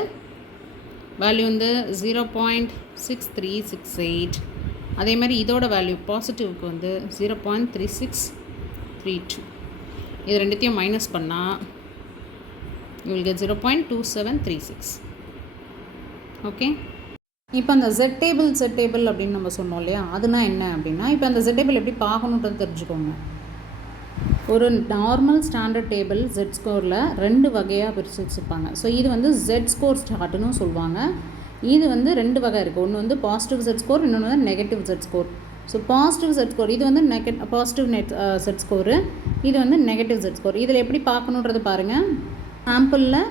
வேல்யூ வந்து 0.6368. அதே மாதிரி இதோட வேல்யூ பாசிட்டிவ்க்கு வந்து 0.3632. இது ரெண்டுத்தையும் மைனஸ் பண்ணால் உங்களுக்கு 0.2736. ஓகே, இப்போ அந்த Z டேபிள் அப்படின்னு நம்ம சொன்னோம் இல்லையா, அதுனா என்ன அப்படின்னா, இப்போ அந்த Z டேபிள் எப்படி பார்க்கணுன்றது தெரிஞ்சுக்கோங்க. ஒரு நார்மல் ஸ்டாண்டர்ட் டேபிள் Z ஸ்கோரில் 2 வகையாக பிரித்து வச்சுருப்பாங்க. ஸோ இது வந்து Z ஸ்கோர் ஸ்டார்ட்னு சொல்லுவாங்க. இது வந்து 2 வகை இருக்குது. ஒன்று வந்து பாசிட்டிவ் Z ஸ்கோர், இன்னொன்று வந்து negative Z score. So positive Z score இது வந்து பாசிட்டிவ் Z ஸ்கோரு, இது வந்து நெகட்டிவ் Z ஸ்கோர். இதில் எப்படி பார்க்கணுன்றது பாருங்கள். சாம்பிளில்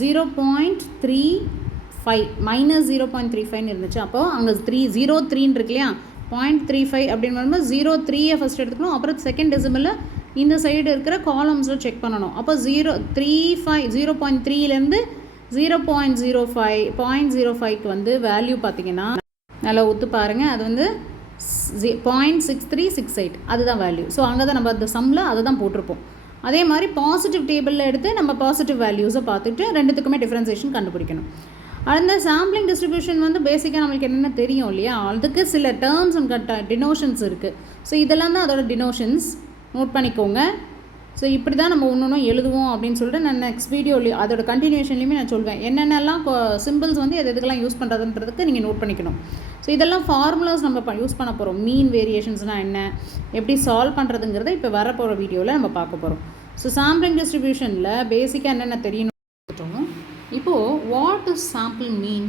0.35 மைனஸ் 0.35 இருந்துச்சு. அப்போது அங்கே 0.3 இருக்கு இல்லையா, 0.35 அப்படின்னு வரும்போது 0.3 ஃபஸ்ட் எடுத்துக்கணும். அப்புறம் செகண்ட் டெசிமலில் இந்த சைடு இருக்கிற காலம்ஸில் செக் பண்ணணும். அப்போ 0.3லேருந்து 0.05க்கு வந்து வேல்யூ பார்த்தீங்கன்னா நல்லா ஒத்து பாருங்கள், அது வந்து 0.6368 அதுதான் வேல்யூ. ஸோ அங்கே தான் நம்ம அந்த சம்மில் அதை தான் போட்டிருப்போம். அதே மாதிரி பாசிட்டிவ் டேபிளில் எடுத்து நம்ம பாசிட்டிவ் வேல்யூஸை பார்த்துட்டு ரெண்டுத்துக்குமே டிஃப்ரென்சேஷன் கண்டுபிடிக்கணும். அந்த சாம்பிளிங் டிஸ்ட்ரிபியூஷன் வந்து பேசிக்காக நம்மளுக்கு என்னென்ன தெரியும் இல்லையா, அதுக்கு சில டேர்ம்ஸ் அண்ட் டினோஷன்ஸ் இருக்குது. ஸோ இதெல்லாம் தான் அதோட டினோஷன்ஸ், நோட் பண்ணிக்கோங்க. ஸோ இப்படி தான் நம்ம ஒன்று எழுதுவோம் அப்படின்னு சொல்லிட்டு நான் நெக்ஸ்ட் வீடியோலையும் அதோட கண்டினியூஷன்லையுமே நான் சொல்வேன். என்னென்னலாம் சிம்பிள்ஸ் வந்து எதுக்கெல்லாம் யூஸ் பண்ணுறதுன்றதுக்கு நீங்கள் நோட் பண்ணிக்கணும். ஸோ இதெல்லாம் ஃபார்முலாஸ் நம்ம யூஸ் பண்ண போகிறோம். மீன் வேரியேஷன்ஸ்னால் என்ன, எப்படி சால்வ் பண்ணுறதுங்கிறத இப்போ வரப்போகிற வீடியோவில் நம்ம பார்க்க போகிறோம். ஸோ சாம்பிளிங் டிஸ்ட்ரிபியூஷனில் பேசிக்காக என்னென்ன தெரியணும். இப்போது வாட் இஸ் சாம்பிள் மீன்,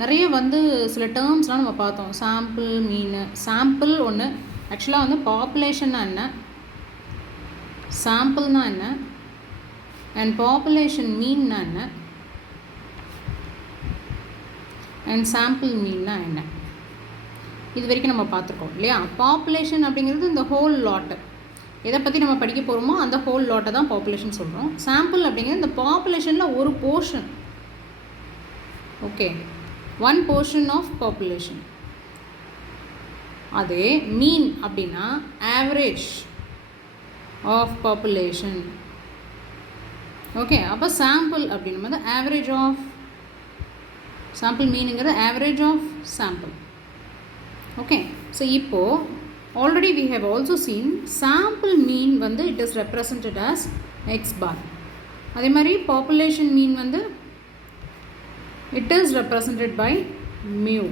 நிறைய வந்து சில டேர்ம்ஸ்லாம் நம்ம பார்த்தோம். சாம்பிள் மீன், சாம்பிள் ஒன்று, ஆக்சுவலாக வந்து பாப்புலேஷன்னா என்ன, சாம்பிள்னா என்ன, அண்ட் பாப்புலேஷன் மீன்னா என்ன, அண்ட் சாம்பிள் மீன்னா என்ன, இது வரைக்கும் நம்ம பார்த்துருக்கோம் இல்லையா. பாப்புலேஷன் அப்படிங்கிறது இந்த ஹோல் லாட்டு, எதை பற்றி நம்ம படிக்க போகிறோமோ அந்த ஹோல் லாட்டை தான் பாப்புலேஷன் சொல்கிறோம். சாம்பிள் அப்படிங்கிறது இந்த பாப்புலேஷனில் ஒரு portion, Okay, one portion of population. அதே மீன் அப்படின்னா ஆவரேஜ் ஆஃப் பாப்புலேஷன். ஓகே, அப்போ சாம்பிள் அப்படின்னும் போது ஆவரேஜ் ஆஃப் சாம்பிள் மீனுங்கிறது average of sample. Okay, so இப்போது already we have also seen sample mean வந்து it is represented as x bar. அதே மாதிரி பாப்புலேஷன் மீன் வந்து it is represented by mu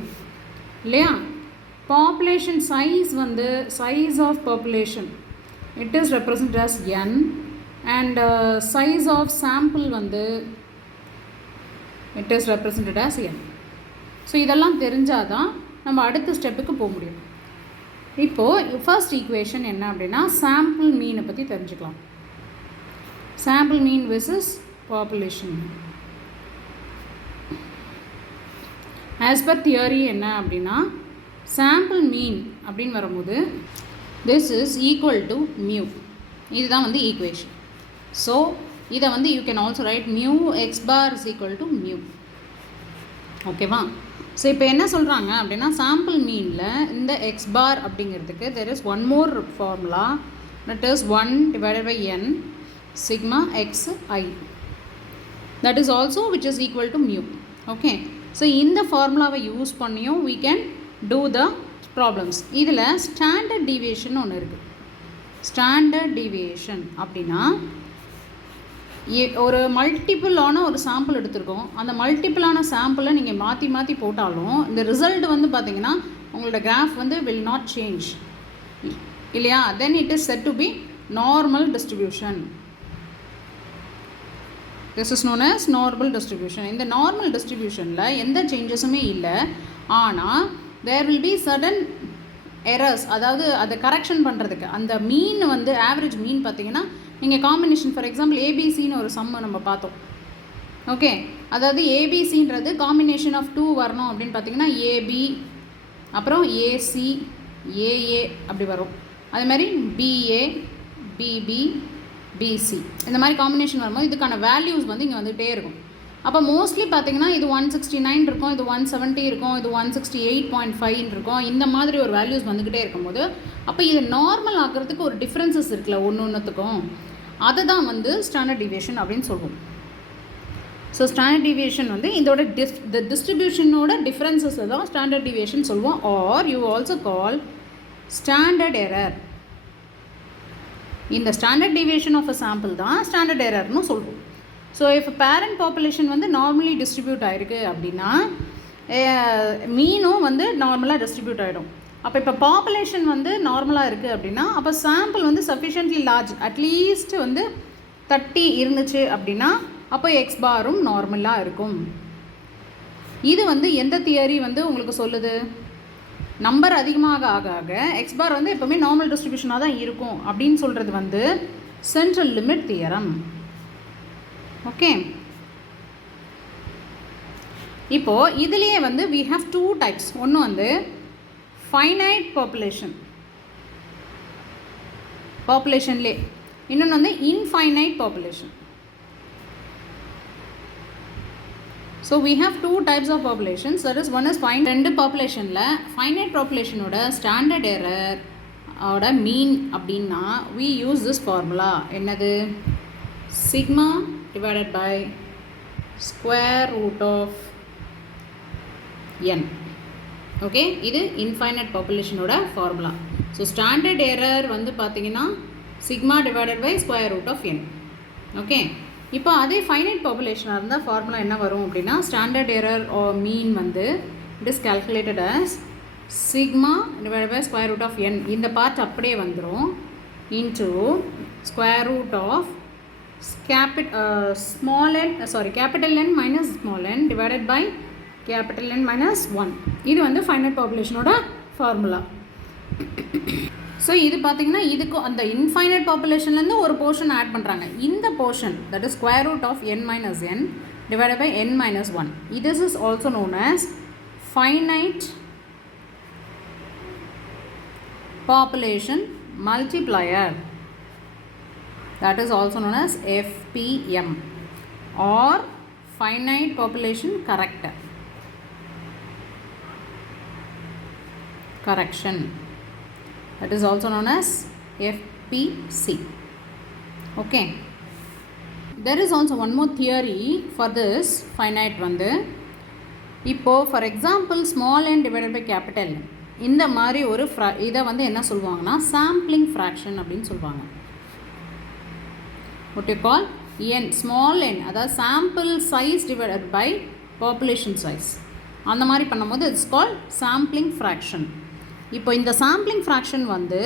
இல்லையா. பாப்புலேஷன் சைஸ் வந்து size of population it is represented as n and size of sample வந்து it is represented as n. So இதெல்லாம் தெரிஞ்சால் தான் நம்ம அடுத்த ஸ்டெப்புக்கு போக முடியும். இப்போது ஃபர்ஸ்ட் ஈக்குவேஷன் என்ன அப்படின்னா சாம்பிள் மீனை பற்றி தெரிஞ்சுக்கலாம். Sample mean versus population mean. As per theory என்ன அப்படின்னா சாம்பிள் மீன் அப்படின்னு வரும்போது this is equal to mu. இதுதான் வந்து ஈக்குவேஷன். ஸோ இதை வந்து you can also write mu x bar is equal to mu. ஓகேவா. ஸோ இப்போ என்ன சொல்கிறாங்க அப்படின்னா சாம்பிள் மீனில் இந்த எக்ஸ் பார் அப்படிங்கிறதுக்கு there is one more formula that is 1 divided by n sigma xi that is also which is equal to mu. Okay, so இந்த ஃபார்முலாவை யூஸ் பண்ணியும் we can do the problems. இதில் ஸ்டாண்டர்ட் டீவியேஷன் ஒன்று இருக்குது. Standard deviation அப்படின்னா ஒரு மல்டிப்புளான ஒரு sample எடுத்திருக்கோம். அந்த மல்டிப்புளான சாம்பிளை நீங்கள் மாற்றி மாற்றி போட்டாலும் இந்த ரிசல்ட் வந்து பார்த்திங்கன்னா உங்களோட கிராஃப் வந்து வில் நாட் சேஞ்ச் இல்லையா. Then it is set to be normal distribution. This is known as normal distribution. இந்த நார்மல் டிஸ்ட்ரிபியூஷனில் எந்த சேஞ்சஸுமே இல்லை. ஆனால் there will be sudden errors. அதாவது அதை கரெக்ஷன் பண்ணுறதுக்கு அந்த மீன் வந்து ஆவரேஜ் மீன் பார்த்தீங்கன்னா நீங்கள் காம்பினேஷன் ஃபார் எக்ஸாம்பிள் ஏபிசின்னு ஒரு சம்மை நம்ம பார்த்தோம். ஓகே, அதாவது ஏபிசின்றது காம்பினேஷன் ஆஃப் 2 வரணும் அப்படின்னு பார்த்தீங்கன்னா ஏபி அப்புறம் ஏசி ஏஏ அப்படி வரும். அதே மாதிரி பிஏ பிபி பிசி இந்த மாதிரி காம்பினேஷன் வரும்போது இதுக்கான வேல்யூஸ் வந்து இங்கே வந்துகிட்டே இருக்கும். அப்போ மோஸ்ட்லி பார்த்தீங்கன்னா இது 169 இருக்கும், இது 170 இருக்கும், இது 168.5 இருக்கும். இந்த மாதிரி ஒரு வேல்யூஸ் வந்துக்கிட்டே இருக்கும்போது அப்போ இது நார்மல் ஆகிறதுக்கு ஒரு டிஃப்ரென்சஸ் இருக்குல்ல ஒன்றுத்துக்கும், அதை தான் வந்து ஸ்டாண்டர்ட் டீவியேஷன் அப்படின்னு சொல்லுவோம். ஸோ ஸ்டாண்டர்ட் டீவியேஷன் வந்து இதோட டிஸ்ட்ரிபியூஷனோட டிஃப்ரென்சஸை தான் ஸ்டாண்டர்ட் டீவியேஷன் சொல்லுவோம். Are you also call standard error. இந்த standard deviation of a sample தான் ஸ்டாண்டர்ட் எரர்னு சொல்லுவோம். ஸோ இப்போ பேரண்ட் பாப்புலேஷன் வந்து நார்மலி டிஸ்ட்ரிபியூட் ஆகிருக்கு அப்படின்னா மீனும் வந்து நார்மலாக டிஸ்ட்ரிபியூட் ஆகிடும். அப்போ இப்போ பாப்புலேஷன் வந்து நார்மலாக இருக்குது அப்படின்னா அப்போ சாம்பிள் வந்து சஃபிஷியன்ட்லி லார்ஜ் அட்லீஸ்ட் வந்து 30 இருந்துச்சு அப்படின்னா அப்போ எக்ஸ் பாரும் நார்மலாக இருக்கும். இது வந்து எந்த தியரி வந்து உங்களுக்கு சொல்லுது? நம்பர் அதிகமாக ஆக ஆக எக்ஸ் பார் வந்து எப்போவுமே நார்மல் டிஸ்ட்ரிபியூஷனாக தான் இருக்கும் அப்படின்னு சொல்கிறது வந்து சென்ட்ரல் லிமிட் தியரம். ஓகே, இப்போது இதுலேயே வந்து we have 2 types. ஒன்று வந்து ஃபைனைட் பாப்புலேஷன்லே, இன்னொன்று வந்து infinite population. So we have 2 types of populations. That is one is ரெண்டு பாப்புலேஷனில் ஃபைனைட் பாப்புலேஷனோட ஸ்டாண்டர்ட் எரர் ஓட மீன் அப்படின்னா we use this formula. என்னது? Sigma divided by square root of n. Okay, இது இன்ஃபைனைட் பாப்புலேஷனோட ஃபார்முலா. ஸோ ஸ்டாண்டர்ட் எரர் வந்து பார்த்தீங்கன்னா sigma divided by square root of n. Okay, இப்போ அதே ஃபைனைட் பாப்புலேஷனாக இருந்தால் ஃபார்முலா என்ன வரும் அப்படின்னா ஸ்டாண்டர்ட் எரர் மீன் வந்து it is calculated as sigma divided by square root of n. இந்த பார்ட் அப்படியே வந்துடும் into square root of capital N minus small n divided by capital N minus 1. இது வந்து ஃபைனைட் பாப்புலேஷனோட ஃபார்முலா. ஸோ இது பார்த்தீங்கன்னா இதுக்கு அந்த இன்ஃபைனைட் பாப்புலேஷன்லேருந்து ஒரு போர்ஷன் ஆட் பண்ணுறாங்க. இந்த portion that is square root of n minus n divided by n minus 1. This is also known as finite population multiplier. That is also known as FPM or finite population corrector. correction. That is also known as FPC. Okay. There is also one more theory for this finite வந்து இப்போ for example small n divided by capital n இந்த மாதிரி ஒரு இதை வந்து என்ன சொல்லுவாங்கன்னா sampling fraction அப்படின்னு சொல்லுவாங்க. what you call n small n அதாவது sample size divided by population size அந்த மாதிரி பண்ணும்போது இட்ஸ் கால் சாம்பிளிங் ஃப்ராக்ஷன். இப்போ இந்த சாம்பிளிங் ஃப்ராக்ஷன் வந்து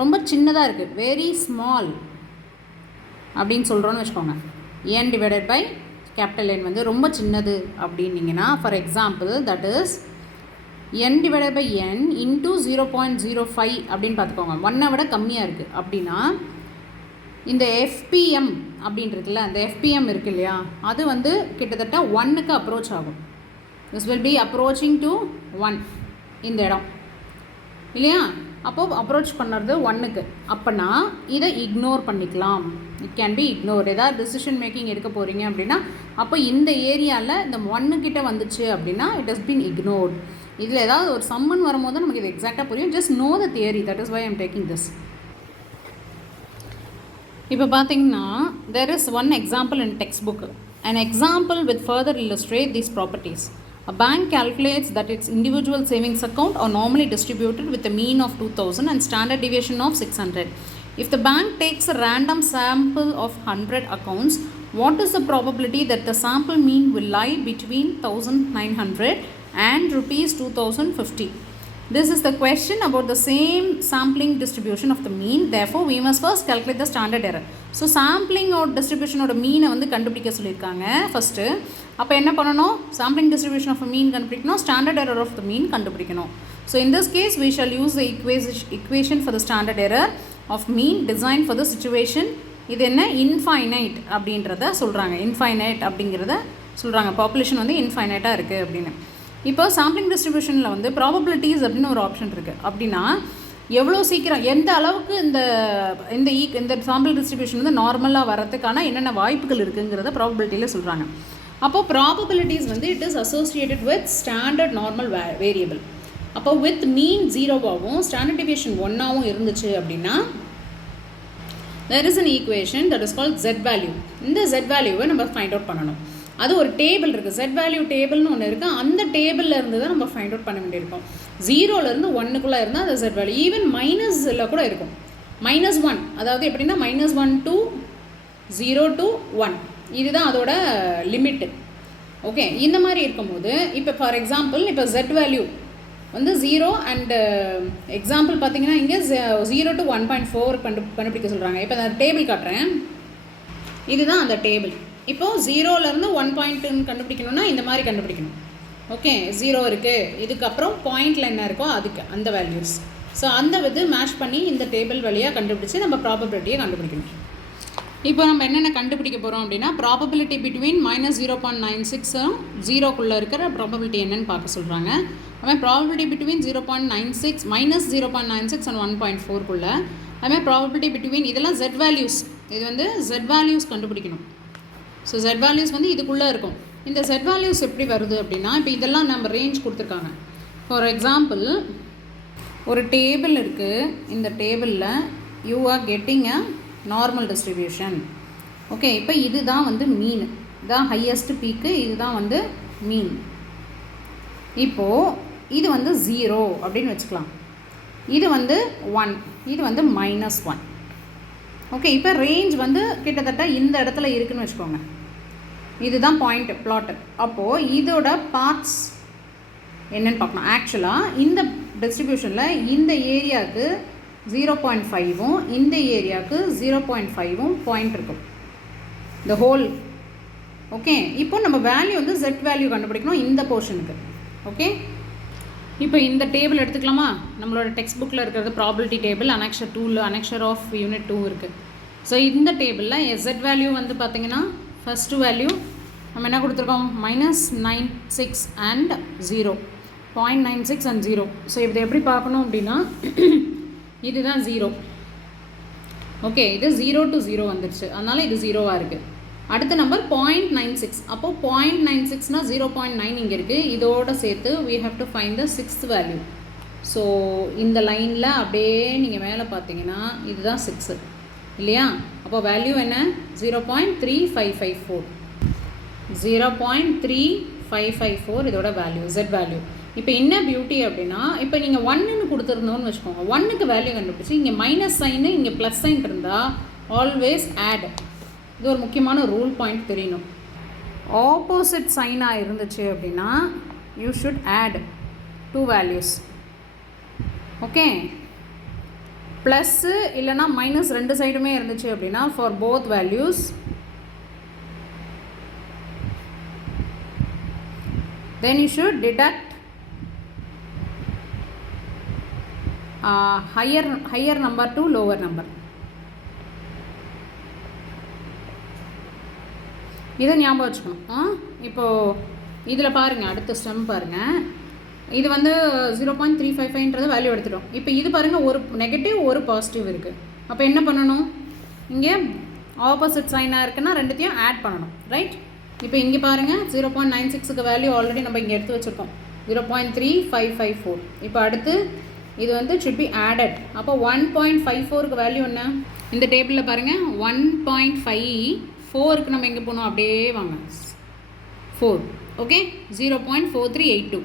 ரொம்ப சின்னதாக இருக்குது, வெரி ஸ்மால் அப்படின்னு சொல்கிறோன்னு வச்சுக்கோங்க. n divided by capital n வந்து ரொம்ப சின்னது அப்படின்னீங்கன்னா for example that is n divided by n into 0.05 அப்படின்னு பார்த்துக்கோங்க. 1 விட கம்மியாக இருக்குது அப்படின்னா இந்த FPM அப்படின்றதுல அந்த FPM இருக்குது இல்லையா, அது வந்து கிட்டத்தட்ட 1க்கு அப்ரோச் ஆகும். This will be approaching to 1 இந்த இடம் இல்லையா. அப்போது அப்ரோச் பண்ணுறது 1க்கு. அப்போனா இதை இக்னோர் பண்ணிக்கலாம். It can be ignore. ஏதாவது டெசிஷன் மேக்கிங் எடுக்க போகிறீங்க அப்படின்னா அப்போ இந்த ஏரியாவில் இந்த 1கிட்ட வந்துச்சு அப்படின்னா இட் ஹஸ் பீன் இக்னோர்ட். இதில் ஏதாவது ஒரு சம்மன் வரும்போது நமக்கு இது எக்ஸாக்டாக புரியும். Just know the theory. That is why I'm taking this. இப்போ பார்த்தீங்கன்னா there is one example in textbook. An example with further illustrate these properties. A bank calculates that its individual savings account are normally distributed with a mean of 2000 and standard deviation of 600. If the bank takes a random sample of 100 accounts, what is the probability that the sample mean will lie between 1900 and rupees 2050? This is the question about the same sampling distribution of the mean. Therefore, we must first calculate the standard error. So, sampling or distribution of the mean வந்து கண்டுபிடிக்க சொல்லியிருக்காங்க first. அப்போ என்ன பண்ணணும்? sampling distribution of a mean கண்டுபிடிக்கணும், standard error of the mean கண்டுபிடிக்கணும். So, in this case, we shall use the equation for the standard error of mean designed for the situation. இது என்ன? infinite அப்படின்றத சொல்கிறாங்க. infinite அப்படிங்கிறத சொல்கிறாங்க. Population வந்து இன்ஃபைனைட்டாக இருக்குது அப்படின்னு. இப்போ சாம்பிளிங் டிஸ்ட்ரிபியூஷனில் வந்து ப்ராபபிலிட்டிஸ் அப்படின்னு ஒரு ஆப்ஷன் இருக்குது. அப்படின்னா எவ்வளோ சீக்கிரம் எந்த அளவுக்கு இந்த இந்த இந்த சாம்பிள் டிஸ்ட்ரிபியூஷன் வந்து நார்மலாக வரதுக்கான என்னென்ன வாய்ப்புகள் இருக்குங்கிறத ப்ராபபிலிட்டியில் சொல்கிறாங்க. அப்போது ப்ராபபிலிட்டிஸ் வந்து it is associated with standard normal variable. அப்போ வித் மீன் 0வாகவும் ஸ்டாண்டர்ட் டிவியேஷன் 1ஆகவும் இருந்துச்சு அப்படின்னா there is an equation that is called z value. இந்த z வேல்யூவை நம்ம ஃபைண்ட் அவுட் பண்ணணும். அது ஒரு டேபிள் இருக்குது, z வேல்யூ டேபிள்னு ஒன்று இருக்குது. அந்த டேபிளில் இருந்து தான் நம்ம ஃபைண்ட் அவுட் பண்ண வேண்டியிருக்கும். 0லேருந்து 1க்குள்ளே இருந்தால் அது z வேல்யூ. ஈவன் மைனஸில் கூட இருக்கும். -1 அதாவது எப்படின்னா -1 to 0 to 1 இதுதான் அதோட லிமிட்டு. ஓகே, இந்த மாதிரி இருக்கும்போது இப்போ ஃபார் எக்ஸாம்பிள் இப்போ z வேல்யூ வந்து 0 அண்ட் எக்ஸாம்பிள் பார்த்தீங்கன்னா இங்கே 0 to 1.4 கண்டுபிடிக்க சொல்கிறாங்க. இப்போ நான் டேபிள் காட்டுறேன். இதுதான் அந்த டேபிள். இப்போது 0லேருந்து 1.2 கண்டுபிடிக்கணும்னா இந்த மாதிரி கண்டுபிடிக்கணும். ஓகே, 0 இருக்குது, இதுக்கப்புறம் பாயிண்டில் என்ன இருக்கோ அதுக்கு அந்த வேல்யூஸ். ஸோ அந்த இது மேட்ச் பண்ணி இந்த டேபிள் வழியாக கண்டுபிடிச்சி நம்ம ப்ராபபிலிட்டியை கண்டுபிடிக்கணும். இப்போ நம்ம என்னென்ன கண்டுபிடிக்க போகிறோம் அப்படின்னா ப்ராபபிலிட்டி பிட்வீன் -0.96 0க்குள்ளே இருக்கிற ப்ராபபிலிட்டி என்னன்னு பார்க்க சொல்கிறாங்க. அதுமாதிரி ப்ராபபிலிட்டி பிட்வீன் -0.96 அண்ட் 1.4க்குள்ளே. அதுமாதிரி ப்ராபபிலிட்டி பிட்வீன் இதெல்லாம் z வேல்யூஸ். இது வந்து z வேல்யூஸ் கண்டுபிடிக்கணும். ஸோ z வேல்யூஸ் வந்து இதுக்குள்ளே இருக்கும். இந்த z வேல்யூஸ் எப்படி வருது அப்படின்னா இப்போ இதெல்லாம் நம்ம ரேஞ்ச் கொடுத்துருக்காங்க. ஃபார் எக்ஸாம்பிள் ஒரு டேபிள் இருக்குது. இந்த டேபிளில் you are getting a normal distribution. Okay, இப்போ இதுதான் வந்து மீன், இதுதான் ஹையஸ்ட் பீக்கு, இதுதான் வந்து மீன். இப்போது இது வந்து 0 அப்படின்னு வச்சுக்கலாம். இது வந்து 1, இது வந்து -1. ஓகே, இப்போ ரேஞ்ச் வந்து கிட்டத்தட்ட இந்த இடத்துல இருக்குதுன்னு வச்சுக்கோங்க. இதுதான் பாயிண்ட் பிளாட்டு. அப்போது இதோட பார்ட்ஸ் என்னென்னு பார்க்கணும். ஆக்சுவலாக இந்த டிஸ்ட்ரிபியூஷனில் இந்த ஏரியாவுக்கு 0.5ம் இந்த ஏரியாவுக்கு 0.5ம் பாயிண்ட் இருக்கும், இந்த ஹோல். ஓகே, இப்போ நம்ம வேல்யூ வந்து z வேல்யூ கண்டுபிடிக்கணும் இந்த போர்ஷனுக்கு. ஓகே, இப்போ இந்த டேபிள் எடுத்துக்கலாமா? நம்மளோட டெக்ஸ்ட் புக்கில் இருக்கிறது ப்ராபபிலிட்டி டேபிள், அனெக்ஷர் 2ல் அனெக்ஷர் ஆஃப் யூனிட் 2 இருக்குது. ஸோ இந்த டேபிளில் z வேல்யூ வந்து பார்த்திங்கன்னா ஃபஸ்ட்டு வேல்யூ நம்ம என்ன கொடுத்துருக்கோம்? -96 அண்ட் 0, 0.96 அண்ட் 0. ஸோ இதை எப்படி பார்க்கணும் அப்படின்னா இதுதான் 0. ஓகே, இது 0 to 0 வந்துடுச்சு, அதனால் இது 0வாக இருக்குது. அடுத்த நம்பர் 0.96. அப்போது 0.96னா 0.9 இங்கே இருக்குது. இதோடு சேர்த்து we have to find the 6th value. So இந்த லைனில் அப்படியே நீங்கள் மேலே பார்த்தீங்கன்னா இதுதான் 6 இல்லையா? அப்போ வேல்யூ என்ன? 0.3554. 0.3554 இதோட வேல்யூ, Z வேல்யூ. இப்போ என்ன பியூட்டி அப்படின்னா, இப்போ நீங்கள் 1ன்னு கொடுத்துருந்தோன்னு வச்சுக்கோங்க, 1க்கு வேல்யூ கண்டுபிடிச்சி இங்கே மைனஸ் சைனு இங்கே ப்ளஸ் சைன் இருந்தால் ஆல்வேஸ் ஆட். இது ஒரு முக்கியமான ரூல் பாயிண்ட் தெரியணும். ஆப்போசிட் சைனாக இருந்துச்சு அப்படின்னா you should add 2 values. Okay, plus இல்லைனா மைனஸ் ரெண்டு சைடுமே இருந்துச்சு அப்படின்னா for both values then you should deduct higher number to lower number. இதை ஞாபகம் வச்சுக்கணும். இப்போது இதில் பாருங்கள், அடுத்த ஸ்டெம் பாருங்கள், இது வந்து 0.355ன்றது வேல்யூ எடுத்துட்டோம். இப்போ இது பாருங்கள், ஒரு நெகட்டிவ் ஒரு பாசிட்டிவ் இருக்குது. அப்போ என்ன பண்ணணும்? இங்கே ஆப்போசிட் சைனாக இருக்குன்னா ரெண்டுத்தையும் ஆட் பண்ணணும், ரைட்? இப்போ இங்கே பாருங்கள், 0.96க்கு வேல்யூ ஆல்ரெடி நம்ம இங்கே எடுத்து வச்சுருக்கோம், 0.3554. இப்போ அடுத்து இது வந்து should be added. அப்போ 1.54க்கு வேல்யூ என்ன? இந்த டேபிளில் பாருங்கள், 1.54க்கு நம்ம எங்கே போகணும்? அப்படியே வாங்க, 4. ஓகே, 0.4382.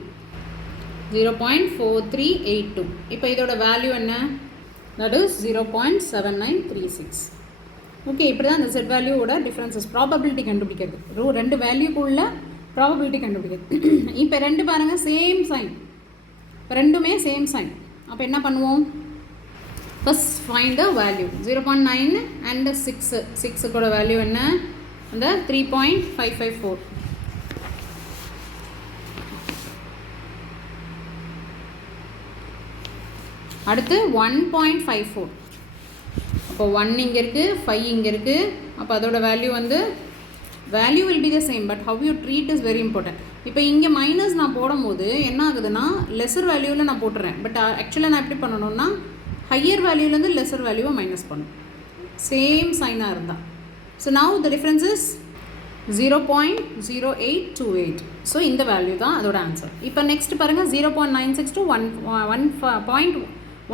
0.4382. இப்போ இதோட வேல்யூ என்ன? that is 0.7936. ஓகே, இப்படி தான் இந்த Z வேல்யூவோட டிஃப்ரென்சஸ் ப்ராபபிலிட்டி கண்டுபிடிக்கிறது. ரெண்டு வேல்யூக்குள்ள ப்ராபபிலிட்டி கண்டுபிடிக்கிறது. இப்போ ரெண்டு பாருங்கள் சேம் சைன், இப்போ ரெண்டுமே சேம் சைன். அப்போ என்ன பண்ணுவோம்? First find the value. 0.9 and 6 value என்ன? அந்த 3.554. அடுத்து 1.54. அப்போ 1 இங்கே இருக்குது, 5 இங்கே இருக்குது. அப்போ அதோட வேல்யூ வந்து value will be the same, but how you treat is very important. இப்போ இங்கே மைனஸ் நான் போடும்போது என்ன ஆகுதுன்னா லெஸர் வேல்யூவில் நான் போட்டுறேன், பட் ஆக்சுவலாக நான் எப்படி பண்ணணும்னா ஹையர் வேல்யூலேருந்து லெஸர் வேல்யூவை மைனஸ் பண்ணும், சேம் சைனாக இருந்தால். So now the difference is 0.0828. So இந்த வேல்யூ தான் அதோட ஆன்சர். இப்போ நெக்ஸ்ட் பாருங்கள், 0.96 to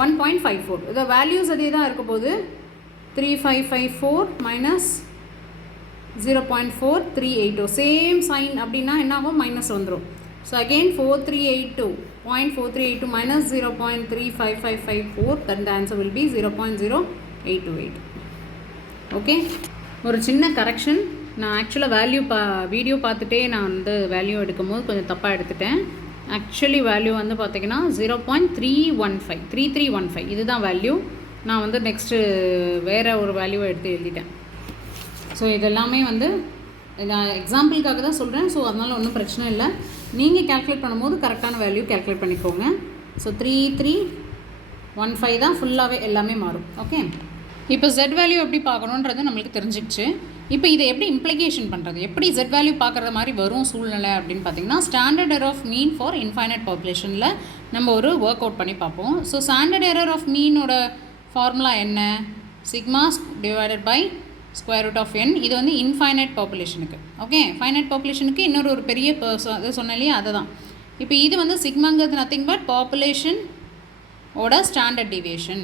1.54. இந்த வேல்யூஸ் அதே தான் இருக்க போது. 3554 minus 0.4382 சேம் சைன் அப்படின்னா என்ன ஆகும்? மைனஸ் வந்துடும். So again 0.4382 minus 0.35554, then the answer will be 0.0828. Okay, ஒரு சின்ன கரெக்ஷன். நான் ஆக்சுவலாக வீடியோ பார்த்துட்டே நான் வந்து வேல்யூ எடுக்கும் போது கொஞ்சம் தப்பாக எடுத்துட்டேன். ஆக்சுவலி வேல்யூ வந்து பார்த்திங்கன்னா 0.3315 இதுதான் வேல்யூ. நான் வந்து நெக்ஸ்ட்டு வேறு ஒரு வேல்யூவை எடுத்து எழுதிட்டேன். ஸோ இதெல்லாமே வந்து நான் எக்ஸாம்பிளுக்காக தான் சொல்கிறேன். ஸோ அதனால் ஒன்றும் பிரச்சனை இல்லை. நீங்கள் கேல்குலேட் பண்ணும்போது கரெக்டான வேல்யூ கேல்குலேட் பண்ணிக்கோங்க. ஸோ 3315 தான் ஃபுல்லாகவே எல்லாமே மாறும். ஓகே, இப்போ Z வேல்யூ எப்படி பார்க்கணுன்றது நம்மளுக்கு தெரிஞ்சிடுச்சு. இப்போ இதை எப்படி இம்ப்ளிகேஷன் பண்ணுறது, எப்படி Z வேல்யூ பார்க்குற மாதிரி வரும் சூழ்நிலை அப்படின்னு பார்த்தீங்கன்னா, standard error of mean for infinite பாப்புலேஷனில் நம்ம ஒரு ஒர்க் அவுட் பண்ணி பார்ப்போம். ஸோ ஸ்டாண்டர்ட் எரர் ஆஃப் மீனோட ஃபார்முலா என்ன? Sigma divided by square root of n. இது வந்து இன்ஃபைனைட் பாப்புலேஷனுக்கு. ஓகே, ஃபைனைட் பாப்புலேஷனுக்கு இன்னொரு ஒரு பெரிய அது சொன்னாலே அதை தான். இப்போ இது வந்து சிக்மாங்கிறது நத்திங் பட் பாப்புலேஷன் ஓட ஸ்டாண்டர்ட் டிவியேஷன்.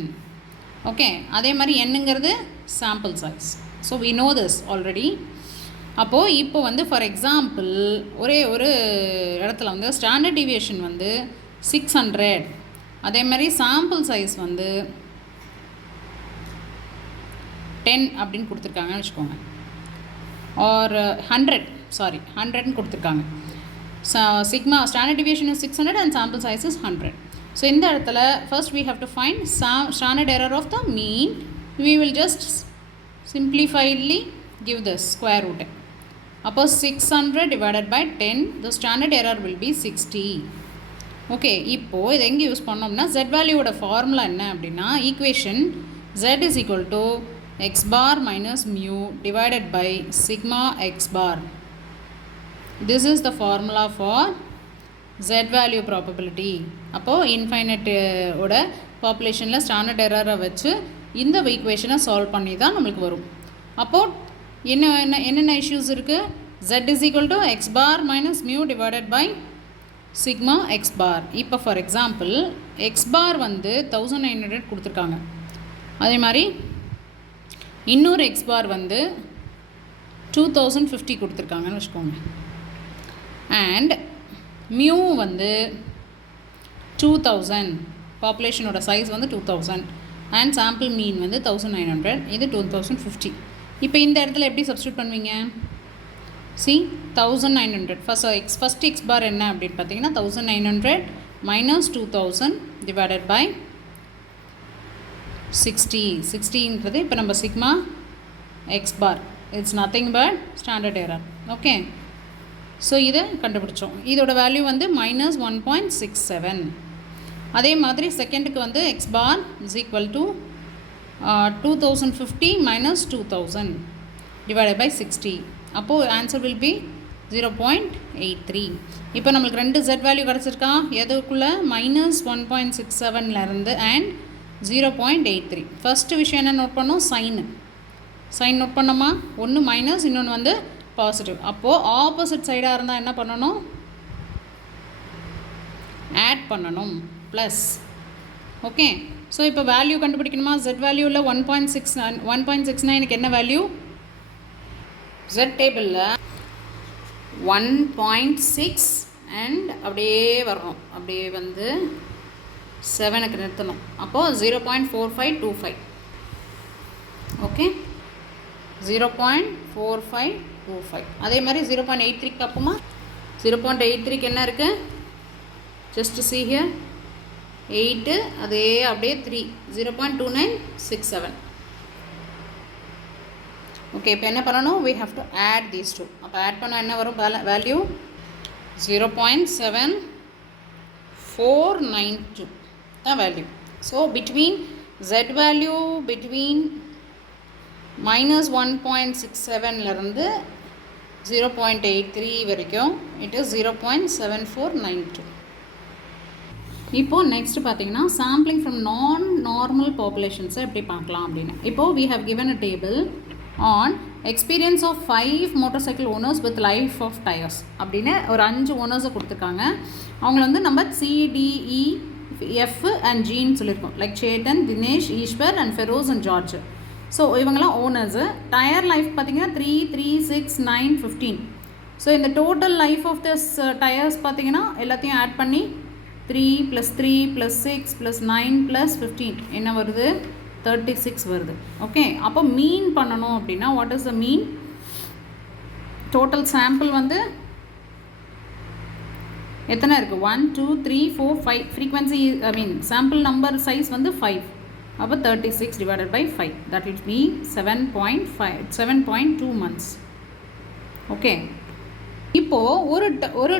ஓகே, அதே மாதிரி என்னங்கிறது sample size. So we know this already. அப்போது இப்போ வந்து ஃபார் எக்ஸாம்பிள் ஒரே ஒரு இடத்துல வந்து ஸ்டாண்டர்ட் டிவியேஷன் வந்து 600, அதே மாதிரி சாம்பிள் சைஸ் வந்து 10 அப்படின்னு கொடுத்துருக்காங்கன்னு வச்சுக்கோங்க, ஆர் 100ன்னு கொடுத்துருக்காங்க. Sigma standard deviation is 600 and sample size is 100. So இந்த இடத்துல first we have to find standard error of the mean. We will just simplifiedly give the square root. அப்போ 600 divided by 10, the standard error will be 60. Okay, இப்போது இதை எங்கே use பண்ணோம்னா Z வேல்யூவோட formula என்ன அப்படின்னா, equation Z is equal to x bar minus mu divided by sigma x bar. This is the formula for Z value probability. அப்போது infinite ஓட பாப்புலேஷனில் standard எரரை வச்சு இந்த ஈக்குவேஷனை சால்வ் பண்ணி தான் நம்மளுக்கு வரும். அப்போது என்னென்ன இஷ்யூஸ் இருக்குது? Z is equal to x bar minus mu divided by sigma x bar. இப்போ ஃபார் எக்ஸாம்பிள் எக்ஸ் பார் வந்து 1900 கொடுத்துருக்காங்க. அதே மாதிரி இன்னொரு எக்ஸ் பார் வந்து 2050 கொடுத்துருக்காங்கன்னு வச்சுக்கோங்க. அண்ட் மியூ வந்து 2000, பாப்புலேஷனோட சைஸ் வந்து 2000 அண்ட் சாம்பிள் மீன் வந்து 1900, இது 2050. இப்போ இந்த இடத்துல எப்படி சப்ஸ்டியூட் பண்ணுவீங்க? சி 1900 ஃபஸ்ட் எக்ஸ் பார் என்ன அப்படின்னு பார்த்தீங்கன்னா 1900 மைனஸ் 2000 டிவைடட் பை 60ன்றது இப்போ நம்ம sigma x bar it's nothing but standard error. Okay, so இதை கண்டுபிடிச்சோம். இதோட வேல்யூ வந்து -1.67. அதே மாதிரி செகண்டுக்கு வந்து x bar is equal to 2050 minus 2000 divided by 60. அப்போது ஆன்சர் வில் பி 0.83. இப்போ நம்மளுக்கு 2 Z வேல்யூ கிடச்சிருக்கா, எதுக்குள்ளே -1.67லேருந்து அண்ட் 0.83. ஃபஸ்ட்டு விஷயம் என்ன நோட் பண்ணோம்? சைன் நோட் பண்ணோமா? ஒன்று மைனஸ், இன்னொன்று வந்து பாசிட்டிவ். அப்போது ஆப்போசிட் சைடாக இருந்தால் என்ன பண்ணணும்? ஆட் பண்ணணும், ப்ளஸ். ஓகே, ஸோ இப்போ வேல்யூ கண்டுபிடிக்கணுமா? Z வேல்யூவில் 1.69க்கு என்ன வேல்யூ? Z டேபிளில் 1.6 அண்ட் அப்படியே வரணும், அப்படியே வந்து 7க்கு நிறுத்தணும். அப்போது 0.4525. ஓகே, 0.4525. அதே மாதிரி 0.83க்கு அப்போமா 0.83க்கு என்ன இருக்குது? ஜஸ்ட் see here 8, அதே அப்படியே 3, 0.2967. ஓகே, இப்போ என்ன பண்ணணும்? we have to add these two. அப்போ ஆட் பண்ணால் என்ன வரும் வேல்யூ? 0.7492 தான் value. So between Z value between -1.67லேருந்து 0.83 வரைக்கும் இட் இஸ் 0.7492. இப்போது நெக்ஸ்ட் பார்த்தீங்கன்னா சாம்பிளிங் ஃப்ரம் நார்மல் பாப்புலேஷன்ஸை எப்படி பார்க்கலாம் அப்படின்னு. இப்போது we have given a table on experience of 5 motorcycle owners with life of tires அப்படின்னு ஒரு 5 ஓனர்ஸை கொடுத்துருக்காங்க. அவங்கள வந்து நம்ம CDE F அண்ட் ஜின்னு சொல்லியிருக்கோம். Like Chetan, Dinesh, Eswar and Feroz and George. So இவங்கெல்லாம் ஓனர்ஸு. டயர் லைஃப் பார்த்தீங்கன்னா 3, 3, 6, 9, 15. ஸோ இந்த total life of this tyres பார்த்தீங்கன்னா எல்லாத்தையும் ஆட் பண்ணி 3 + 3 + 6 + 9 + 15 என்ன வருது? 36 வருது. ஓகே, அப்போ மீன் பண்ணணும் அப்படின்னா what is the mean? Total sample வந்து எத்தனை இருக்குது? 1, 2, 3, 4, 5. ஃப்ரீக்வன்சி சாம்பிள் நம்பர் சைஸ் வந்து 5. அப்போ 36 divided by 5 that it me 7.2 months. Okay, இப்போது ஒரு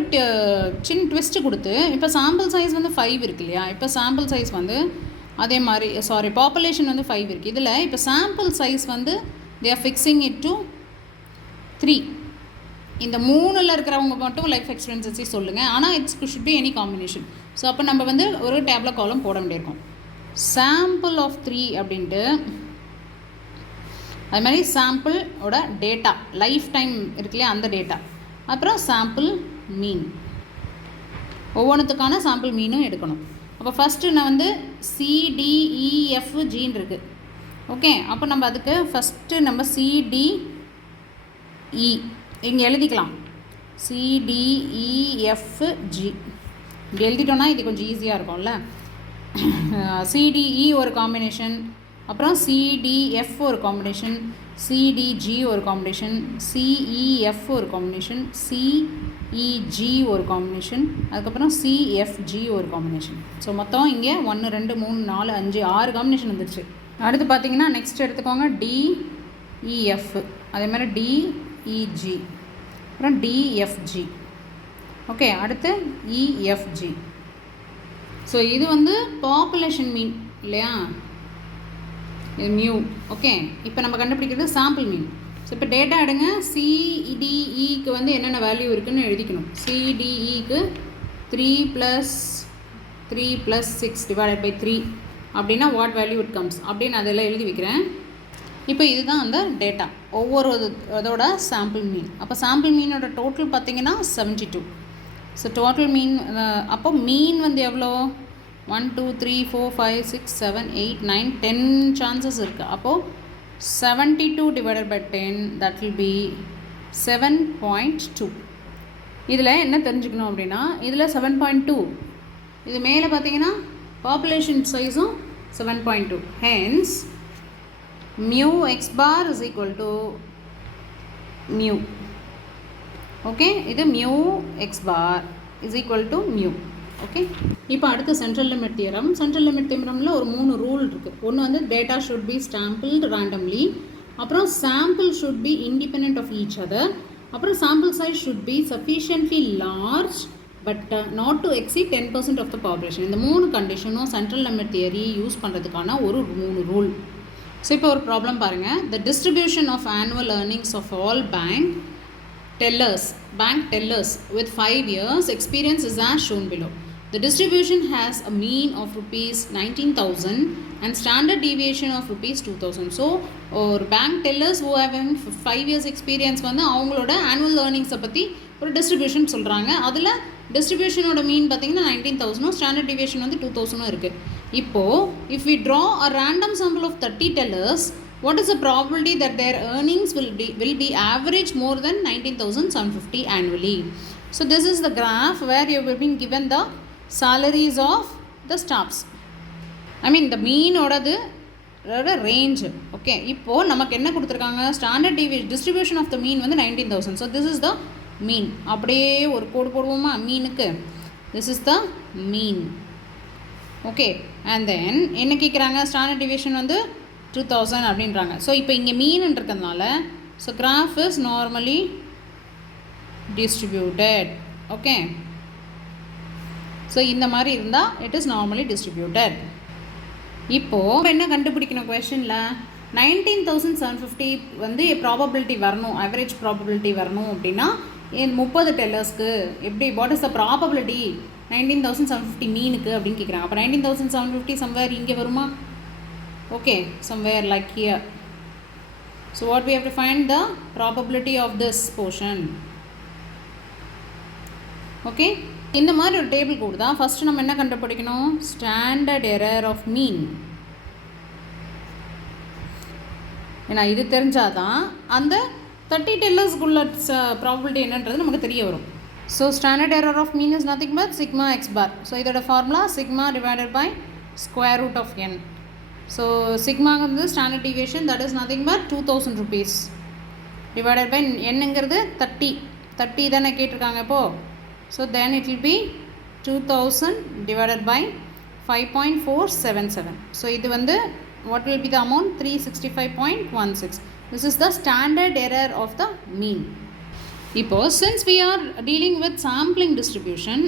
சின்ன ட்விஸ்ட்டு கொடுத்து இப்போ சாம்பிள் சைஸ் வந்து 5 இருக்கு இல்லையா? இப்போ சாம்பிள் சைஸ் வந்து அதே மாதிரி பாப்புலேஷன் வந்து 5 இருக்குது. இதில் இப்போ சாம்பிள் சைஸ் வந்து they are fixing it to 3. இந்த 3ல் இருக்கிறவங்க மட்டும் லைஃப் எக்ஸ்பெக்டன்சி சொல்லுங்கள். ஆனால் it's should be any combination. So அப்போ நம்ம வந்து ஒரு டேப்லெட் காலம் போட வேண்டியிருக்கோம். சாம்பிள் ஆஃப் 3 அப்படின்ட்டு அது மாதிரி சாம்பிளோட டேட்டா லைஃப் டைம் இருக்கு இல்லையா, அந்த டேட்டா. அப்புறம் சாம்பிள் மீன், ஒவ்வொன்றுத்துக்கான சாம்பிள் மீனும் எடுக்கணும். அப்போ ஃபஸ்ட்டு நான் வந்து CDEFGன்னு இருக்குது. ஓகே, அப்போ நம்ம அதுக்கு ஃபஸ்ட்டு நம்ம CDE இங்கே எழுதிக்கலாம். CDEFG இங்கே எழுதிட்டோன்னா இது கொஞ்சம் ஈஸியாக இருக்கும்ல. CDE ஒரு காம்பினேஷன், அப்புறம் CDF ஒரு காம்பினேஷன், CDG ஒரு காம்பினேஷன், CEF ஒரு காம்பினேஷன், CEG ஒரு காம்பினேஷன், அதுக்கப்புறம் CFG ஒரு காம்பினேஷன். ஸோ மொத்தம் இங்கே 1, 2, 3, 4, 5, 6 காம்பினேஷன் வந்துருச்சு. அடுத்து பார்த்தீங்கன்னா நெக்ஸ்ட் எடுத்துக்கோங்க DEF, அதே மாதிரி DEG, அப்புறம் DFG. ஓகே, அடுத்து EFG. ஸோ இது வந்து பாப்புலேஷன் மீன் இல்லையா, இது மியூ. ஓகே, இப்போ நம்ம கண்டுபிடிக்கிறது சாம்பிள் மீன். ஸோ இப்போ டேட்டா எடுங்க. CDEக்கு வந்து என்னென்ன வேல்யூ இருக்குதுன்னு எழுதிக்கணும். CDEக்கு 3 + 6 டிவைடட் பை 3 அப்படின்னா வாட் வேல்யூ இட் கம்ஸ் அப்படின்னு அதெல்லாம் எழுதி வைக்கிறேன். இப்போ இதுதான் அந்த டேட்டா, ஒவ்வொரு இதோட சாம்பிள் மீன். அப்போ சாம்பிள் மீனோட டோட்டல் பார்த்தீங்கன்னா 72. ஸோ டோட்டல் மீன் அப்போ மீன் வந்து எவ்வளோ 1 2 3 4 5 6 7 8 9 10 சான்சஸ் இருக்குது. அப்போது 72 divided by 10 that will be 7.2. இதில் என்ன தெரிஞ்சுக்கணும் அப்படின்னா இதில் 7.2 இது மேலே பார்த்தீங்கன்னா பாப்புலேஷன் சைஸும் 7.2. Hence mu x bar is equal to mu. Okay, இது mu x bar is equal to mu. Okay, இப்போ அடுத்து central limit theorem. Central limit தியரமில் ஒரு 3 ரூல் இருக்குது. ஒன்று வந்து data should be sampled randomly, அப்புறம் sample should be independent of each other, அப்புறம் sample size should be sufficiently large but not to exceed 10% of the population. இந்த 3 கண்டிஷனும் central limit theory use பண்ணுறதுக்கான ஒரு 3 ரூல். ஸோ இப்போ ஒரு problem பாருங்கள். The distribution of annual earnings of all bank tellers with 5 years experience is as shown below. The distribution has a mean of rupees 19,000 and standard deviation of rupees 2,000. So ஒரு bank tellers who have 5 years experience வந்து அவங்களோட annual earnings பற்றி ஒரு distribution சொல்கிறாங்க. அதில் distributionோட மீன் பார்த்தீங்கன்னா 19,000, standard deviation வந்து 2,000 இருக்குது. இப்போது if we draw a random sample of 30 tellers, what is the probability that their earnings will be average more than 19,750 annually? So this is the graph where you have been given the salaries of the staffs. I mean the mean ஓடது range. Okay, இப்போது நமக்கு என்ன கொடுத்துருக்காங்க, standard distribution of த மீன் வந்து 19,000. So this is the மீன். அப்படியே ஒரு கோடு போடுவோமா மீனுக்கு, this is the mean. Okay, and then என்ன கேட்குறாங்க, ஸ்டாண்டர்ட் டிவியேஷன் வந்து 2,000 அப்படின்றாங்க. ஸோ இப்போ இங்கே மீன்ன்றதுனால so graph is normally distributed. Okay, so இந்த மாதிரி இருந்தால் இட் இஸ் நார்மலி டிஸ்ட்ரிபியூட்டட். இப்போது என்ன கண்டுபிடிக்கணும் கொஷனில், 19,750 வந்து ப்ராபபிலிட்டி வரணும், ஆவரேஜ் ப்ராபபிலிட்டி வரணும் அப்படின்னா 30 டெல்லர்ஸ்க்கு எப்படி, வாட் இஸ் த ப்ராபபிலிட்டி 19,750 மீனுக்கு அப்படின்னு கேட்குறாங்க. அப்போ 19,750 சம்வேர் இங்கே வருமா? Okay, somewhere like here. So what we have to find the probability of this portion. Okay, இந்த மாதிரி ஒரு டேபிள் கொடுத்தா ஃபஸ்ட்டு நம்ம என்ன கண்டுபிடிக்கணும், ஸ்டாண்டர்ட் எரர் ஆஃப் மீன். ஏன்னா இது தெரிஞ்சாதான் அந்த 30 டெல்லர்ஸ்க்குள்ள ப்ராபபிலிட்டி என்னன்றது நமக்கு தெரிய வரும். So standard error of mean is nothing but sigma x bar. So இதோட formula sigma divided by square root of n. So சிக்மாங்கிறது standard deviation, that is nothing but 2,000 rupees divided by என்னங்கிறது 30 தானே கேட்டிருக்காங்க இப்போது. So then it will be 2,000 divided by 5.477. So இது வந்து what will be the amount, 365.16. this is the standard error of the mean. இப்போது since we are dealing with sampling distribution,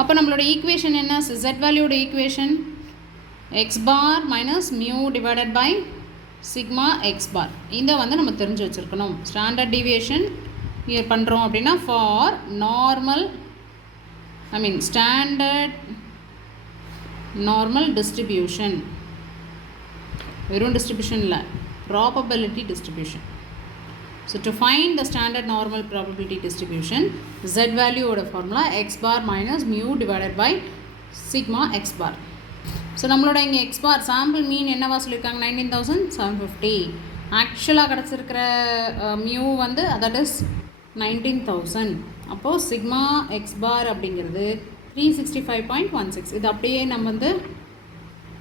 அப்போ நம்மளோட equation என்ன, z வேல்யூட equation x bar minus mu divided by sigma x bar. இதை வந்து நம்ம தெரிஞ்சு வச்சுருக்கணும். ஸ்டாண்டர்ட் டிவியேஷன் இயர் பண்ணுறோம் அப்படின்னா for normal, I mean standard normal distribution, வெறும் டிஸ்ட்ரிபியூஷன் இல்லை, probability distribution. So to find the standard normal probability distribution, z value ஓட formula x bar minus mu divided by sigma x bar. So நம்மளோட இங்கே x bar sample mean என்னவா சொல்லியிருக்காங்க, 19,750. ஆக்சுவலாக கிடச்சிருக்கிற mu வந்து that is 19,000. அப்போது sigma x பார் அப்படிங்கிறது 365.16. இது அப்படியே நம்ம வந்து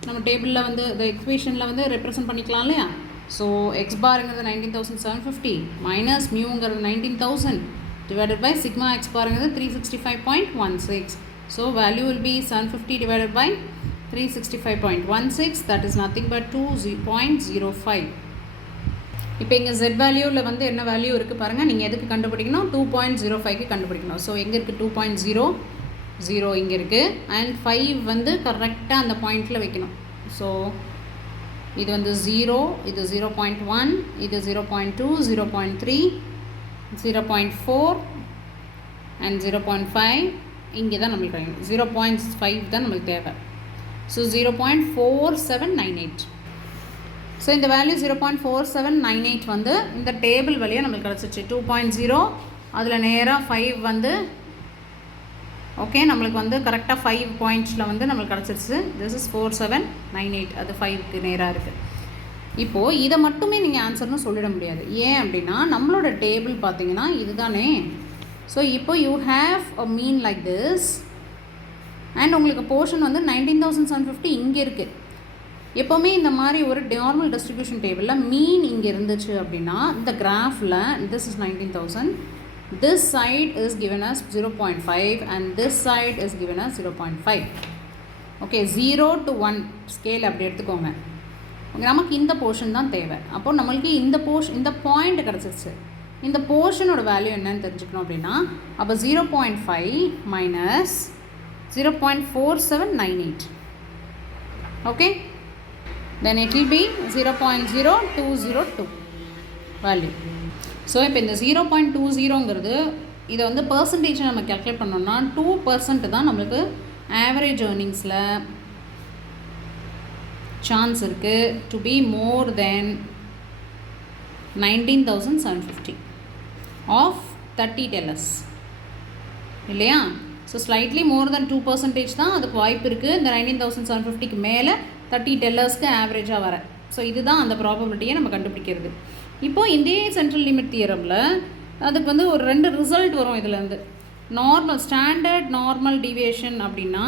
நம்ம டேபிளில் வந்து இந்த எக்ஸ்பிரஷனில் வந்து ரெப்ரசன்ட் பண்ணிக்கலாம் இல்லையா. ஸோ எக்ஸ் பாருங்கிறது 19,750 மைனஸ் மியூங்கிறது 19,000 டிவைடட் பை சிக்மா எக்ஸ் பாருங்கிறது 365.16. So value will be 750 divided by 365.16, that is nothing but 2.05. இப்போ இங்கே z வேல்யூவில் வந்து என்ன வேல்யூ இருக்குது பாருங்கள். நீங்கள் எதுக்கு கண்டுபிடிக்கணும், 2.05க்கு கண்டுபிடிக்கணும். ஸோ எங்கே இருக்குது 2.00 இங்கே இருக்குது, அண்ட் 5 வந்து கரெக்டாக அந்த பாயிண்டில் வைக்கணும். ஸோ இது வந்து 0, இது 0.1, இது 0.2, 0.3, 0.4 அண்ட் 0.5. இங்கே தான் நம்மளுக்கு வேணும். 0.5 தான் நம்மளுக்கு தேவை. ஸோ 0.4798. ஸோ இந்த வேல்யூ 0.4798 வந்து இந்த டேபிள் வழியாக நம்மளுக்கு கிடச்சிச்சு. 2.0, அதில் நேராக 5 வந்து ஓகே நம்மளுக்கு வந்து கரெக்டாக 5 பாயிண்ட்ஸில் வந்து நம்மளுக்கு கிடச்சிருச்சு. This is 4798. அது 5க்கு நேராக இருக்குது. இப்போது இதை மட்டுமே நீங்கள் ஆன்சர்னு சொல்லிட முடியாது. ஏன் அப்படின்னா நம்மளோட டேபிள் பார்த்தீங்கன்னா இது தானே. ஸோ இப்போ you have a mean like this and உங்களுக்கு போர்ஷன் வந்து 19,750 இங்கே இருக்குது. எப்போவுமே இந்த மாதிரி ஒரு நார்மல் டிஸ்ட்ரிபியூஷன் டேபிளில் மீன் இங்கே இருந்துச்சு அப்படின்னா இந்த கிராஃபில் this is 19,000, this side is given as 0.5 and this side is given as 0.5. Okay 0 to 1 scale அப்படி எடுத்துக்கோங்க. நமக்கு இந்த போர்ஷன் தான் தேவை. அப்போது நம்மளுக்கு இந்த பாயிண்ட் கிடச்சிருச்சு. இந்த போர்ஷனோட வேல்யூ என்னன்னு தெரிஞ்சுக்கணும் அப்படின்னா அப்போ 0.5 minus 0.4798. Okay then it will B 0.0202 value. So இப்போ இந்த 0.20ங்கிறது இதை வந்து பர்சன்டேஜை நம்ம கேல்குலேட் பண்ணோம்னா 2% தான் நம்மளுக்கு ஆவரேஜ் ஏர்னிங்ஸில் சான்ஸ் இருக்குது to be more than 19,750 of 30 tellers இல்லையா. ஸோ ஸ்லைட்லி மோர் தென் 2% தான் அதுக்கு வாய்ப்பு இருக்குது இந்த 19,750க்கு மேலே 30 tellersக்கு ஆவரேஜாக வர. ஸோ இதுதான் அந்த ப்ராபபிலிட்டியை நம்ம கண்டுபிடிக்கிறது. இப்போது இதே சென்ட்ரல் லிமிட் தியரமில் அதுக்கு வந்து ஒரு 2 ரிசல்ட் வரும். இதில் வந்து நார்மல் ஸ்டாண்டர்ட் நார்மல் டிவியேஷன் அப்படின்னா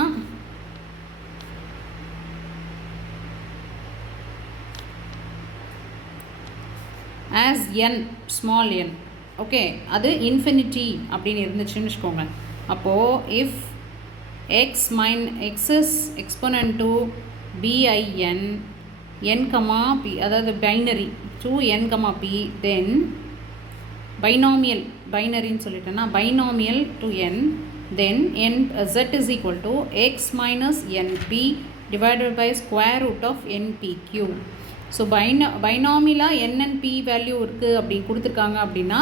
as n small n okay அது இன்ஃபினிட்டி அப்படின்னு இருந்துச்சுன்னு வச்சுக்கோங்க. அப்போது if x is exponent to bin n, p அதாவது binary to n, p then பைனரின்னு சொல்லிட்டேன்னா binomial to n then z is equal to x minus np divided by square root of npq. So பைனாமியலாக n value இருக்குது அப்படின்னு கொடுத்துருக்காங்க அப்படின்னா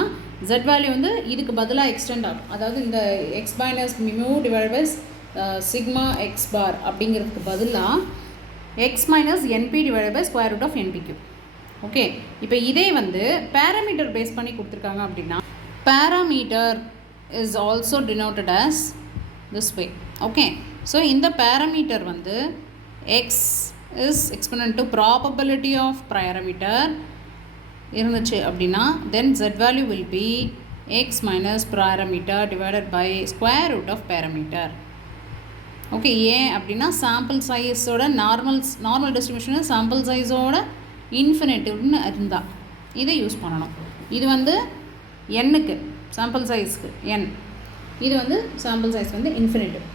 z value வந்து இதுக்கு பதிலாக எக்ஸ்டெண்ட் ஆகும். அதாவது இந்த x minus mu divided by sigma x bar அப்படிங்கிறதுக்கு பதிலாக x minus np divided by square root of npq. Okay இப்போ இதே வந்து பேராமீட்டர் பேஸ் பண்ணி கொடுத்துருக்காங்க அப்படின்னா parameter is also denoted as this way. Okay so இந்த பேராமீட்டர் வந்து x is exponent to probability of parameter இருந்துச்சு அப்படின்னா then z value will be x minus parameter divided by square root of parameter. Okay ஏன் அப்படின்னா sample சைஸோட normal distribution sample சைஸோட இன்ஃபினிட்டிவ்னு இருந்தால் இதை use பண்ணணும். இது வந்து n-க்கு சாம்பிள் சைஸ்க்கு n, இது வந்து சாம்பிள் சைஸ் வந்து இன்ஃபினிட்டிவ்.